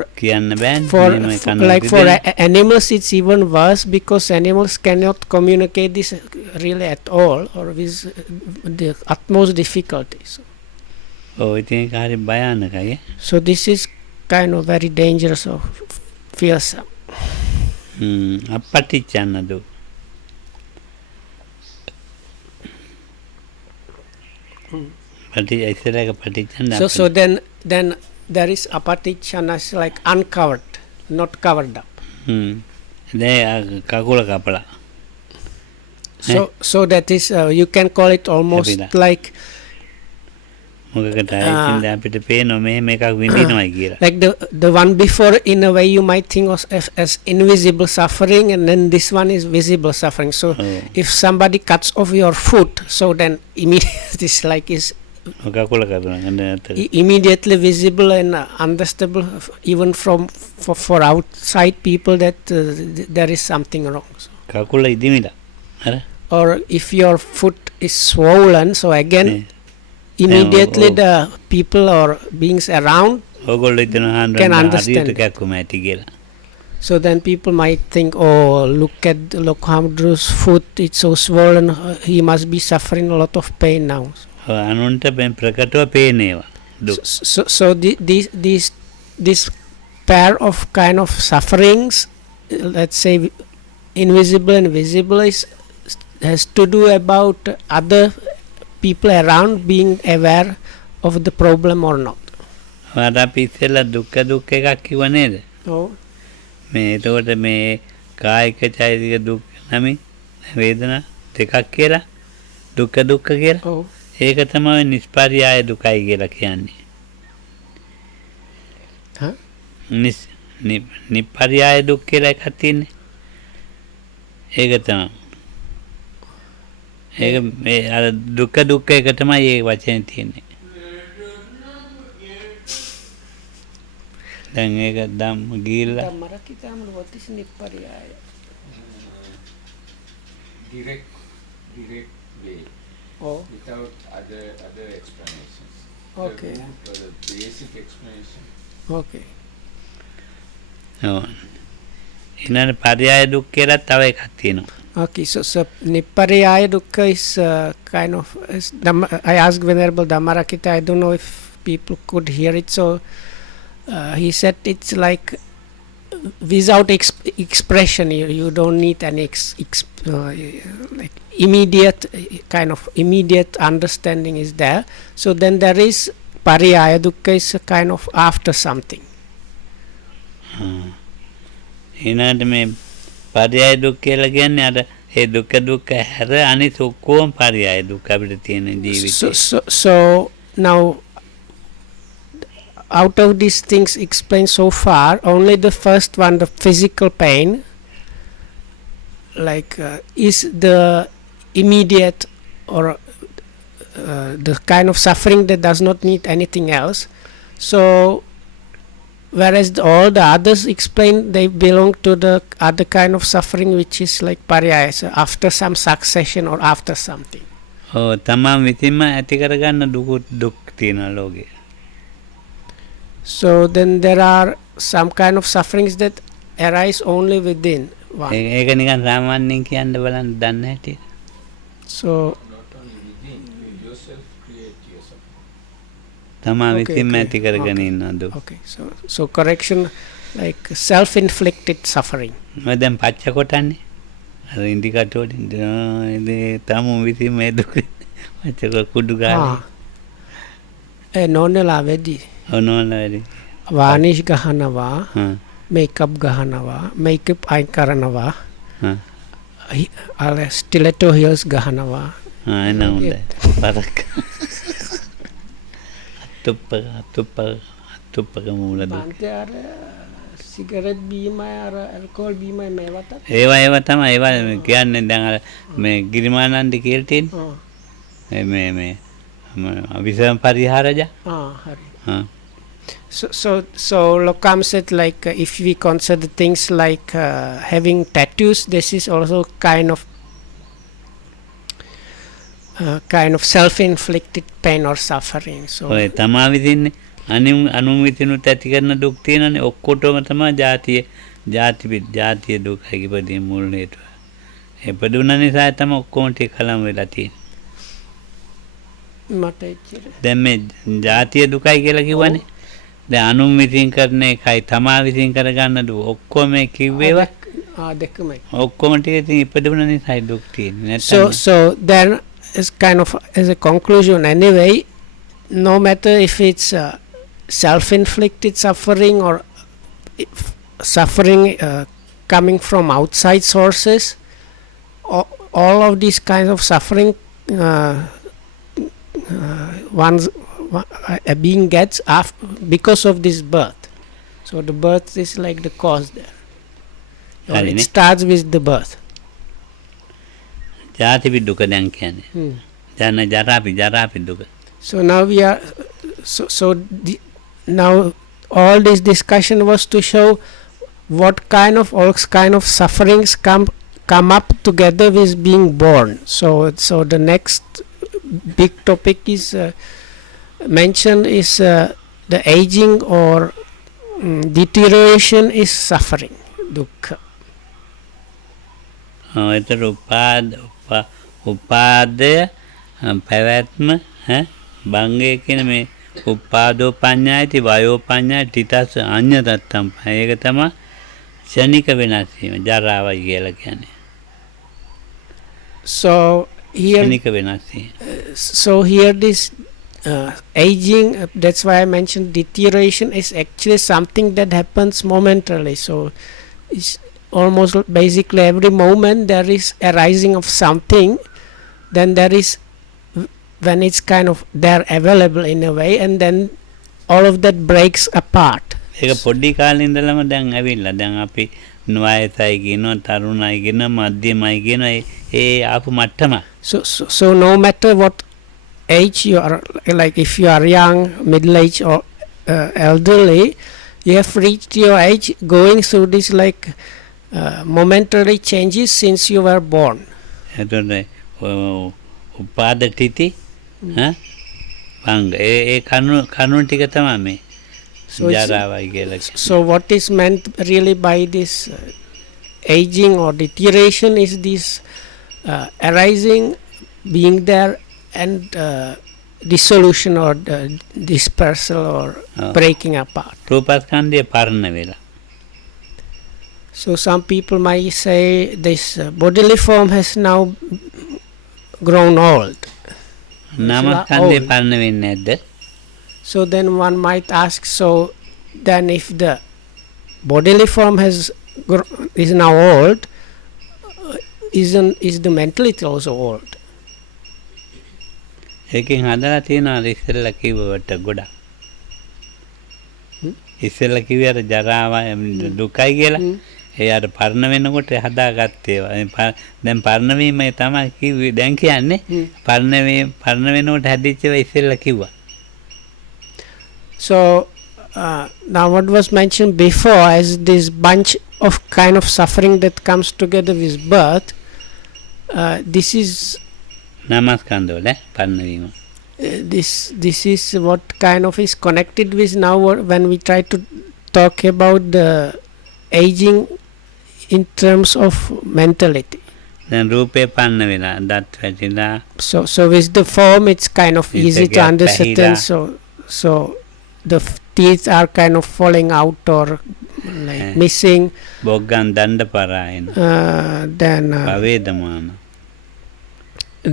animals it's even worse because animals cannot communicate this really at all or with the utmost difficulties. ඉතින් ඒක හරි භයානකයි. So this is kind of very dangerous or fearsome. අපටිච්චන්න දුක. So then there is apatichana like uncovered, not covered up. So that is you can call it almost like මොකකට ඉතින් දැන් අපිට පේනවා මෙහෙම එකක් විඳිනවයි කියලා. like the one before, in a way you might think of as invisible suffering, and then this one is visible suffering. So if somebody cuts off your foot, so then immediately this like is කකුල කපනවා. immediately visible and understandable even for outside people that there is something wrong. So, කකුල ඉදිමිලා. හරි. or if your foot is swollen, so again immediately the people or beings around ඕගොල්ලෝ හිතනවා can understand. හරියට කැක්කුම ඇති කියලා. So then people might think, oh, look at Hamdru's foot, it's so swollen, he must be suffering a lot of pain now. අනුන්ට ප්‍රකටව පේනේවා. So this pair of kind of sufferings, let's say invisible and visible, has to do about other people around being aware of the problem or not. අපි ඉස්සෙල්ලා දුක්ඛ එකක් කිව්ව නේද? ඔව්. මේ එතකොට මේ කායික චෛතසික දුක් නැමි වේදනා දෙකක් කියලා දුක්ඛ කියලා. ඔව්. ඒක තමයි නිස්පර්යාය දුකයි කියලා කියන්නේ. හා? නිප්පර්යාය දුක් කියලා එකක් තියෙන්නේ. ඒක තමයි. ඒක මේ අර දුක්ඛ එක තමයි ඒ වචනේ තියෙන්නේ. දැන් ඒක ධම්ම ගිහිල්ලා what is nippariyaya? Direct way. Oh. Without other explanations. Okay. The root or the basic explanation. Okay. ඔව්. ඊළඟ පర్యాయ දුක් කියලා තව එකක් තියෙනවා. Okay, so nippariyaya dukkha is kind of I asked Venerable Dhammarakita, I don't know if people could hear it, so he said it's like without expression, you don't need any like immediate kind of immediate understanding is there. So then there is pariyaya dukkha is a kind of after something. ඊළඟට මේ පర్యాయ දුක් කියලා කියන්නේ අර ඒ දුක්ඛ හැර අනිත් ඔක්කොම පర్యాయ දුක් අපිට තියෙන ජීවිතේ. So now out of these things explained so far, only the first one, the physical pain, like is the immediate or the kind of suffering that does not need anything else. So whereas all the others explained, they belong to the other kind of suffering which is like pariyaya, so after some succession or after something. ඔව් තමන් විසින්ම ඇති කරගන්න දුක් තියෙනවා ලෝකේ. So then there are some kind of sufferings that arise only within one. ඒක නිකන් සාමාන්‍යයෙන් කියන්න බලන්න දන්නේ නැටි. So Not only within, you yourself create your suffering. තමන් Okay, විසින්ම okay. ඇති කරගෙන Okay. ඉන්න දුක්. okay, so correction, like self-inflicted suffering. මම දැන් පච්ච කොටන්නේ. අර ඉන්දිකට් වලින් ඉතින් තමන් විසින්ම මේ දුක පච්ච කුඩු ගාලා. නෝනලා වෙදි ඔනෝනවලි. වානිෂ් ගහනවා, හා මේකප් ගහනවා, මේකප් අයින් කරනවා, හා අර ස්ටිලෙටෝ හීල්ස් ගහනවා. එන හොඳයි. පරක්. අතුප්පක මූල දුක. බන්තේ අර සිගරට් බීමයි අර ඇල්කොහොල් බීමයි මේවට. ඒවා තමයි ඒවා කියන්නේ දැන් අර මේ ගිරිමානන්ද කියලා තියෙන්නේ. මේ අවිසම පරිහාරජ. හරි. හා So Lokam said, like if we consider things like having tattoos, this is also kind of self-inflicted pain or suffering. So ඔය තමා විදින්නේ අනුන් විදිනුත් ඇති කරන දුක් තියෙනනේ ඔක්කොටම තමයි ජාතිය දුකයි ඉපදීම මුල් හේතුව. ඉපදුන නිසා තමයි ඔක්කොම ටික කලම් වෙලා තියෙන්නේ. මට එච්චර දැන් මේ ජාතිය දුකයි කියලා කිව්වනේ. දැන් අනුන් විසින් කරන එකයි තමා විසින් කරගන්න දුක ඔක්කොම මේ කිව්වේවා. දෙකමයි. ඔක්කොම ටික ඉතින් ඉපදුන නිසායි දුක් තියෙන්නේ. So then is kind of as a conclusion anyway, no matter if it's self-inflicted suffering or suffering coming from outside sources, all of these kinds of suffering a being gets because of this birth. So the birth is like the cause there. Or it Harine. starts with the birth. ජාතිපි දුක දැන් කියන්නේ. ජරාපි දුක. So now we are now all this discussion was to show what kind of sufferings come up together with being born. So the next big topic is mentioned is the aging or deterioration is suffering, dukkha. එතර උපාදය පැවැත්ම බංගය කියන මේ උපාදෝ පඤ්ඤායති වයෝ පඤ්ඤාය තිතස් අඤ්ඤතත්තම් ඒක තමයි ක්ෂණික වෙනස් වීම ජරාවයි කියලා කියන්නේ. So here ක්ෂණික වෙනස් වීම. so here this aging, that's why I mentioned deterioration is actually something that happens momentarily. So it's almost basically every moment there is a rising of something, then there is when it's kind of they're available in a way, and then all of that breaks apart. ඒක පොඩි කාලේ ඉඳලම දැන් ඇවිල්ලා දැන් අපි නුවයසයි කියනවා තරුණයි කියනවා මධ්‍යමයි කියනවා ඒ ආපු මට්ටම. So no matter what age you are, like if you are young, middle age or elderly, you have reached your age going through this like momentary changes since you were born. එතකොට උපාද තිති බංග ඒ කරුණු ටික තමයි මේ ජරාවයි කියලා. So what is meant really by this aging or deterioration is this arising, being there, and dissolution or dispersal or breaking apart. රූපස්කන්ධය පරණ වෙලා. So some people might say this bodily form has now grown old. නාමස්කන්ධය පරණ වෙන්නේ නැද්ද? So then one might ask, so then if the bodily form is now old, is the mentality also old? ඒකෙන් හදලා තියෙනවා ඉස්සෙල්ලා කිව්වට ගොඩක්. ඉස්සෙල්ලා කිව්වේ අර ජරාව දුකයි කියලා. ඒ අර පරණ වෙනකොට හදාගත්තේ ඒවා. දැන් පරණ වීමයි තමයි කිව්වේ. දැන් කියන්නේ පරණ වෙනකොට හැදිච්ච ඒවා ඉස්සෙල්ලා කිව්වා. So now what was mentioned before as this bunch of kind of suffering that comes together with birth, this is නාමස්කන්ධවල පරණ වීම. This is what kind of is connected with now when we try to talk about the aging in terms of mentality. දැන් රූපේ පරණ වෙලා දත් වැටිලා. So with the form it's kind of easy to understand. So the teeth are kind of falling out or like missing. බොග්ගන් දණ්ඩ පරායන. Then පවේදමාන.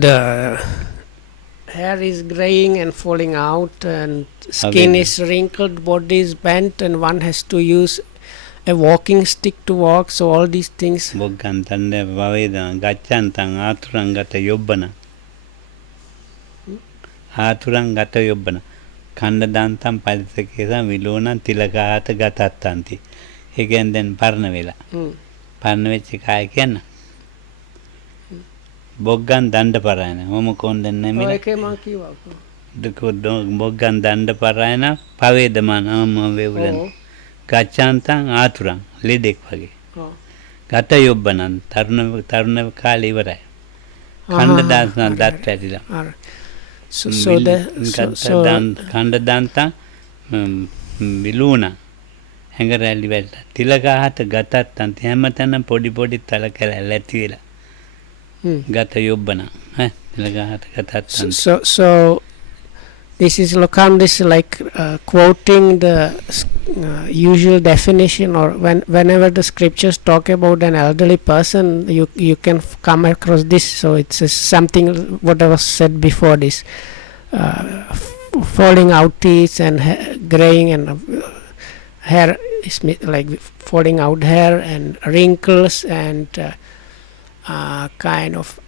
The hair is graying and falling out, and skin is wrinkled, body is bent, and one has to use a walking stick to walk. So all these things. බොග්ගන් දණ්ඩ පවේදමාන ගච්ඡන්තං ආතුරං ගත යොබ්බන. ආතුරං ගත යොබ්බන. කණ්ඩදාන්තම් පරිසකේසම් විලෝණං තිලකාත ගතත්තන්ති. ඒ කියන්නේ දැන් පරණ වෙලා. පරණ වෙච්ච කාය කියන්න. බොග්ගන් දණ්ඩ පරායන. මොම කොන් දැන් නෙමෙයි. ඒකේ මම කිව්වා. බොග්ගන් දණ්ඩ පරායන පවේදමාන වේවුලන්. ගච්ඡාන්තං ආතුරං ලෙඩෙක් වගේ. ගත යොබ්බනන් තරුණ කාලේ ඉවරයි. කණ්ඩදාන්තම් දත් ඇතිලා. කණ්ඩදාන්තං විලෝණ හැඟරැලි වැල්ලා තිලකාහත ගතත්තන් හැමතැනම පොඩි පොඩි තල කැලැල් ඇති වෙලා. ගත යොබ්බන තිලකාහත ගතත්තන්. So this is Lokam like quoting the usual definition, or whenever the scriptures talk about an elderly person, you can come across this. So it's something what I was said before, this falling out teeth and graying and hair is like falling out hair and wrinkles and kind of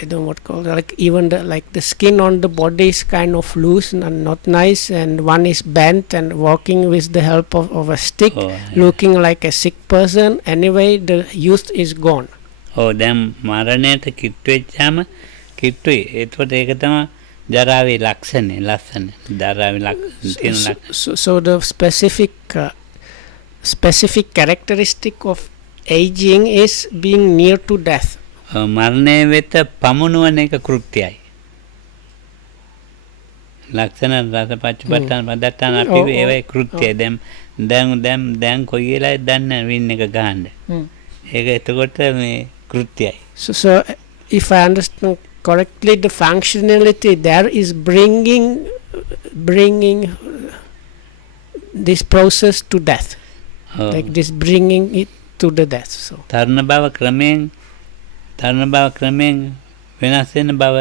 I don't know what called, like even the skin on the body is kind of loose and not nice, and one is bent and walking with the help of a stick, Oh, yeah. looking like a sick person. Anyway, the youth is gone. ඔව් දැන් මරණයට කිට්ටු වෙච්චාම කිට්ටුයි. ඒතකොට ඒක තමයි ජරාවේ ලක්ෂණය ලස්සන. ජරාවේ තියෙන ලක්ෂණ. So the specific characteristic of aging is being near to death. මරණය වෙත පමුණුවන එක කෘත්‍යයි. ලක්ෂණ රස පච්චපට්ඨාන පදත්තාන අපි ඒවයි කෘත්‍යය. දැන් කොයි වෙලාවෙද දන්නේ වින් එක ගහන්න. ඒක එතකොට මේ කෘත්‍යයි. So if I understand correctly, the functionality there is bringing this process to death. Like this, bringing it to the death. So තරුණ බව ක්‍රමයෙන් වෙනස් වෙන බව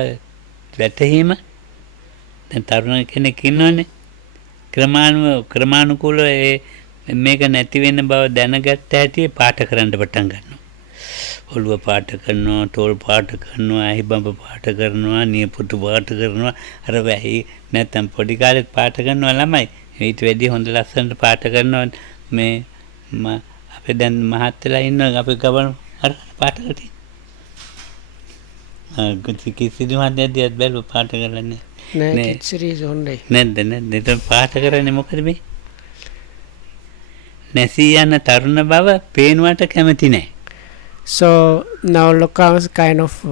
වැටහීම. දැන් තරුණ කෙනෙක් ඉන්නවනේ ක්‍රමානුකූලව මේක නැති වෙන බව දැනගත්ත හැටි පාට කරන්න පටන් ගන්නවා. ඔළුව පාට කරනවා, තෝල් පාට කරනවා, ඇහිබඹ පාට කරනවා, නියපොතු පාට කරනවා. අර වැහි නැත්තම් පොඩි කාලෙත් පාට කරනවා ළමයි. ඊට වැඩි හොඳ ලස්සනට පාට කරනවා. මේ අපේ දැන් මහත් වෙලා ඉන්නවා අපේ ගවන අර පාට කරලා කිසිදු හදයක් බැලුව පාට කරලා නැහැ. series only. නැද්ද එතන පාට කරන්නේ මොකද මේ? නැසී යන තරුණ බව පේනුවට කැමති නැහැ. So now Lokam is kind of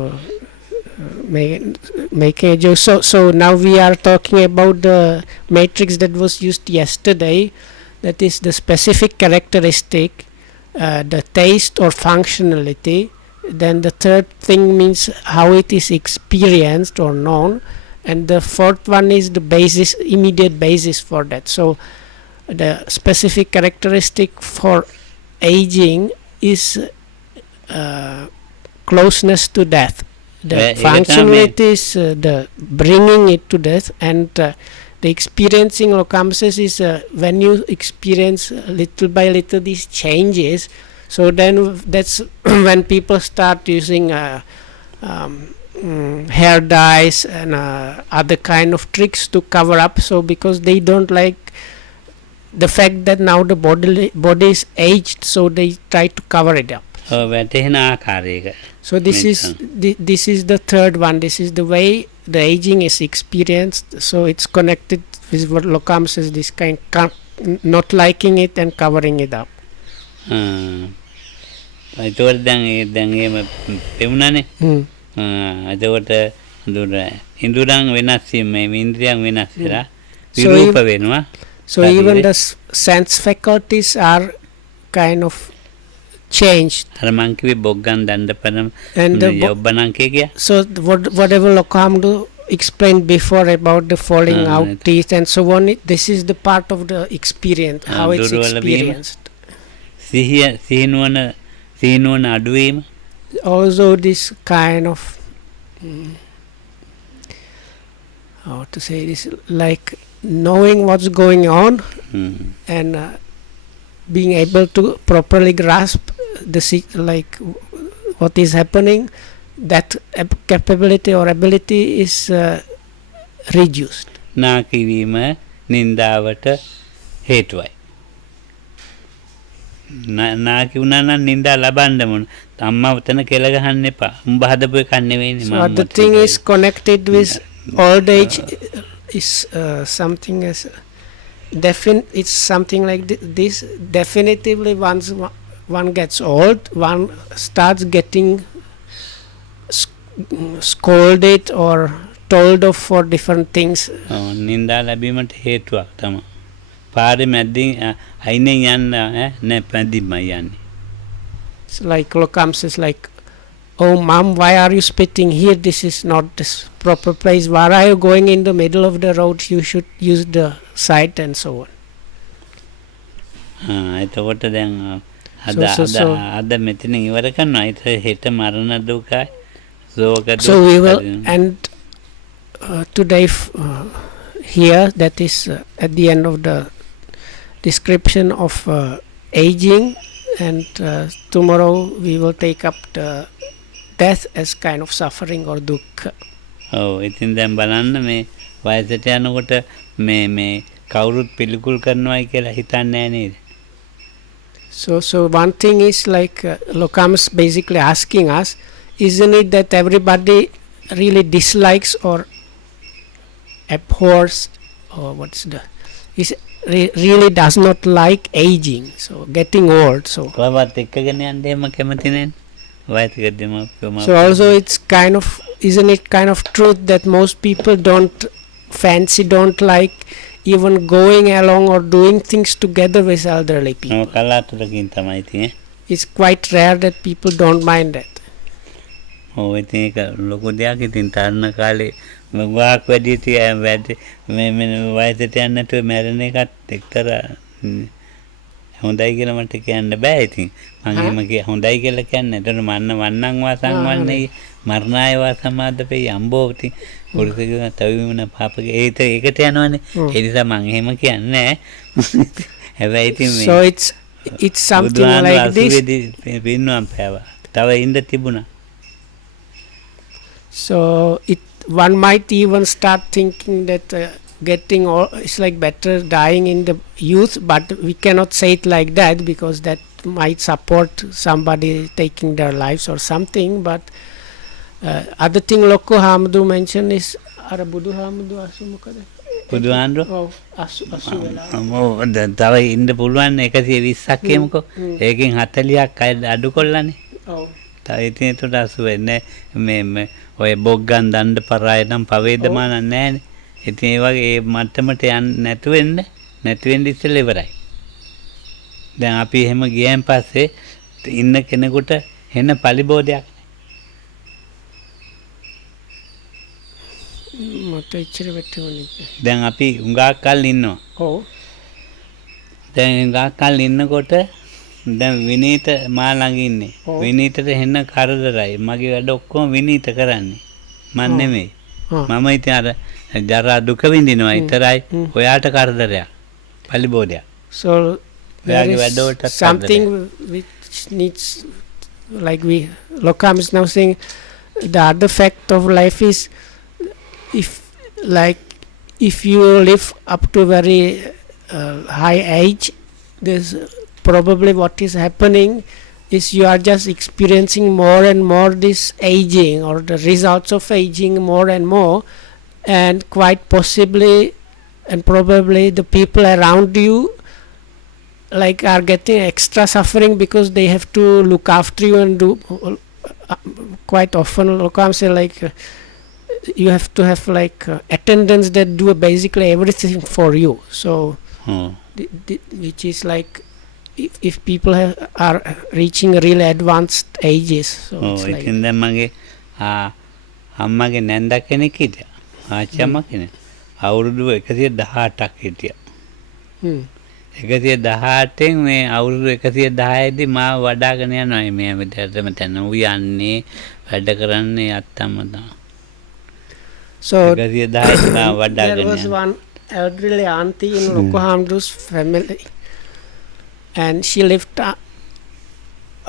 making a joke. So now we are talking about the matrix that was used yesterday. That is the specific characteristic, the taste or functionality. Then the third thing means how it is experienced or known, and the fourth one is the basis, immediate basis for that. So the specific characteristic for aging is closeness to death. The functionality is the bringing it to death, and the experiencing Lokamses is when you experience little by little these changes. So then that's when people start using hair dyes and other kind of tricks to cover up. So because they don't like the fact that now the body is aged, so they try to cover it up. So this is the third one. This is the way the aging is experienced. So it's connected with what Lokam says, this kind not liking it and covering it up. එතකොට දැන් එහෙම පෙවුණානේ. එතකොට ඉන්ද්‍රයන් වෙනස් වීම මේ ඉන්ද්‍රියන් වෙනස් වෙලා විරූප වෙනවා. So even the sense faculties are kind of changed. අර මං කිව්වේ බොග්ගන් දණ්ඩපරම යොබ්බනංකේ කිය. So whatever Lokamdu explained before about the falling out teeth and so on, this is the part of the experience, how it's experienced. සීනුවන අඩුවීම. Also this kind of how to say this, like knowing what's going on and being able to properly grasp the like what is happening, that capability or ability is reduced. නාකිවීම නින්දාවට හේතුවයි. නාකි වුණා නම් නින්දා ලබන්න ඕන. අම්මා උතන කෙල ගහන්න එපා. උඹ හදපු එකක් නෙවෙයිනේ මම. So the thing is connected with old age is something as it's something like this. Definitively once one gets old, one starts getting scolded or told of for different things. නින්දා ලැබීමට හේතුවක් තමයි. පාරේ මැදින් අයිනේ යන්න නේ පැදින්ම යන්නේ. It's like Lokam says, like, oh mom, why are you spitting here? This is not this proper place. Why are you going in the middle of the road? You should use the side and so on. එතකොට දැන් අද මෙතනින් ඉවර කරනවා. ඊට හෙට මරණ දුකයි ශෝක දුක. So we will end today here. That is at the end of the description of aging, and tomorrow we will take up the death as kind of suffering or dukkha. ඔව් ඉතින් දැන් බලන්න මේ වයසට යනකොට මේ කවුරුත් පිළිකුල් කරනවායි කියලා හිතන්නේ නැහැ නේද? So one thing is like Lokam is basically asking us, isn't it that everybody really dislikes or abhors, or really does not like aging, so getting old. So කොහොමවත් එක්කගෙන යන්න එහෙම කැමති නැහැ. වයසකදී so also it's kind of, isn't it kind of truth that most people don't like even going along or doing things together with elderly people. කලාතුරකින් තමයි ඉතින් It's quite rare that people don't mind that. ඔව් ඉතින් ඒක ලොකු දෙයක්. ඉතින් තරුණ කාලේ ගොඩාක් වැඩි තියා වැඩි මේ වයසට යන්න නැතුව මැරෙන එකත් එක්තරා හොඳයි කියලා මට කියන්න බෑ. ඉතින් මම එහෙම හොඳයි කියලා කියන්නේ. ඒතර වන්නං වාසං වන්නේ මරණාය වාසමාදපේ යම්බෝති පුරුෂකම තවිමන පාපක ඒකට යනවනේ. ඒ නිසා මම එහෙම කියන්නේ නෑ. හැබැයි ඉතින් මේ So it's something like this. පින්නම් පෑවා. තව ඉඳ තිබුණා. So one might even start thinking that getting old is like better dying in the youth, but we cannot say it like that because that might support somebody taking their lives or something. But other thing Loko Hamdu mentioned is Ara Budu Hamdu Asu Mukade. බුදුහාමුදුරුවෝ Oh, Asu Vela. තව ඉන්න පුළුවන් 120ක් කියමුකෝ. ඒකෙන් 40ක් අඩු කොල්ලනේ. Oh. තව ඉතින් ඒකට 80 වෙන්නේ මේ ඔය බොග්ගන් දණ්ඩ පරායනම් පවේදමාන නැහැනේ. ඉතින් ඒ වගේ ඒ මට්ටමට යන්න නැතු වෙන්න ඉස්සෙල්ලා ඉවරයි. දැන් අපි එහෙම ගියන් පස්සේ ඉන්න කෙනෙකුට එන පරිබෝධයක් මට ඉච්චර වැටුනේ. දැන් අපි උඟාක් කල් ඉන්නවා. ඔව්. දැන් උඟාක් කල් ඉන්නකොට දැන් විනීත මා ළඟ ඉන්නේ. විනීතට එන්න කරදරයි. මගේ වැඩ ඔක්කොම විනීත කරන්නේ. මන් නෙමෙයි. මම ඉතින් අර ජරා දුක විඳිනවා විතරයි. ඔයාට කරදරයක්. පරිබෝධයක්. So there is something which needs, like Lokam is now saying, the other fact of life is, if you live up to very high age, there's probably what is happening is you are just experiencing more and more this aging or the results of aging more and more, and quite possibly and probably the people around you like are getting extra suffering because they have to look after you and do quite often Lokam say like you have to have like attendants that do basically everything for you. So which is like if people are reaching really advanced ages. So it's like ඉතින් දැන් මගේ අම්මගේ නැන්දා කෙනෙක් හිටියා. ආච්චි අම්මා කෙනෙක්. අවුරුදු 118ක් හිටියා. 118න් මේ අවුරුදු 110 දී මාව වඩාගෙන යනවා මේ මෙතනම තන උයන්නේ වැඩ කරන්නේ අත්තම්ම තමයි. So 110 මාව වඩාගෙන there was one elderly auntie in Loko Hamdu's family, and she lived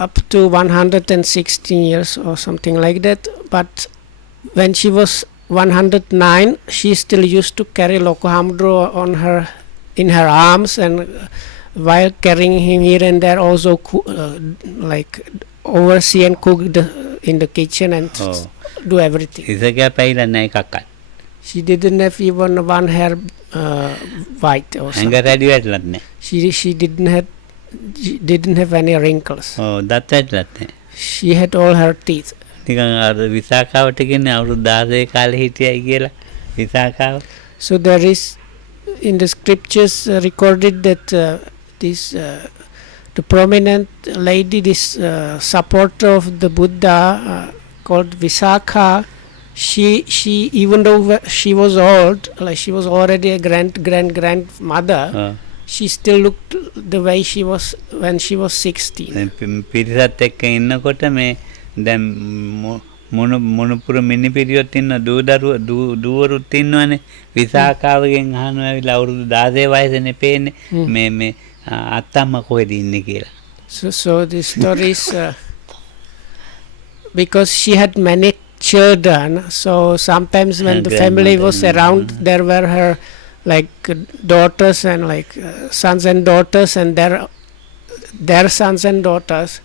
up to 116 years or something like that. But when she was 109, she still used to carry Loko Hamdu in her arms, and while carrying him here and there also like oversee and cook in the kitchen and do everything. She didn't have even one hair white or something. She didn't have any wrinkles. She had all her teeth. So there is in the scriptures recorded that the prominent lady, this supporter of the Buddha called Visakha, she even though she was old, like she was already a grandmother, she still looked the way she was when she was 16. දැන් මොනුපුර මිනිපිරියොත් ඉන්න දුවරුත් ඉන්නවනේ විසාකාවගෙන් අහනවා ඇවිල්ලා අවුරුදු 16 වයසනේ පේන්නේ මේ අත්තම්ම කොහෙද ඉන්නේ කියලා. So the story is because she had many children, so sometimes when Her the family was grandmother, around, there were her like daughters and like sons and daughters and their sons and daughters.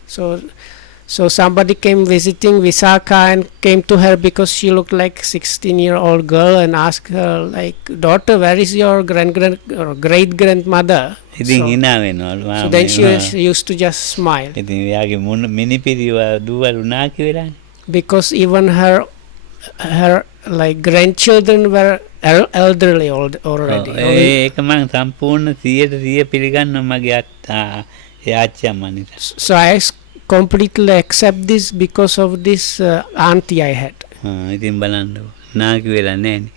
So somebody came visiting Visakha and came to her because she looked like 16-year-old girl and asked her like, daughter, where is your great grandmother? ඉතින් hina වෙනවලු. So then she used to just smile ඉතින් එයාගේ මිනිපිරිව දුවලු නාකි වෙලානේ. because even her like grandchildren were elderly already. ඒක මං සම්පූර්ණ 100% පිළිගන්නවා මගේ ආච්චි අම්මා නිසා. So I completely accept this because of this auntie I had. ඉතින් බලන්නකො නාකි වෙලා නැහනේ.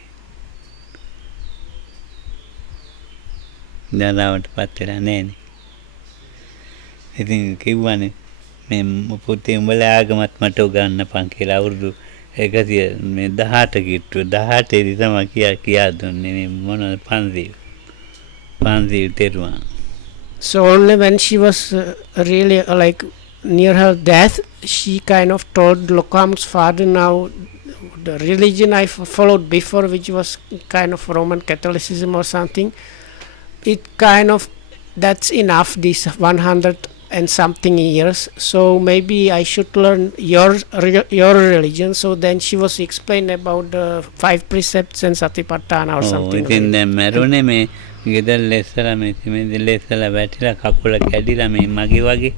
දරාවට පත් වෙලා නැහනේ. ඉතින් කිව්වනේ මේ පුතේ උඹලා ආගමත් මට උගන්වපන් කියලා අවුරුදු 18 කිට්ටු 18 දී තමයි කියා දුන්නේ මේ මොනවද පන්සිල් තෙරුවන්. So only when she was really like near her death, she kind of told Lokam's father, now the religion I followed before, which was kind of Roman Catholicism or something, it kind of, that's enough, this 100 and something years, so maybe I should learn your religion. So then she was explained about the 5 precepts and Satipatthana or something. ඉතින් දැන් මැරුණේ මේ ගෙදර ලෙස්සලා මේ ලෙස්සලා වැටිලා කකුල කැඩිලා මේ මගේ වගේ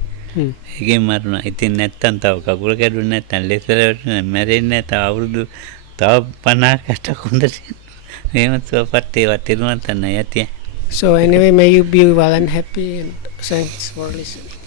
ඒකෙන් මරුණා. ඉතින් නැත්තම් තව කකුල කැඩුනේ නැත්තම් ලෙස්සලා වැටුනේ මැරෙන්නේ තව අවුරුදු තව 50කට කොන්දට එහෙම සුවපත් ඒවා තිරුවන් තන යතිය. So anyway, may you be well and happy, and thanks for listening.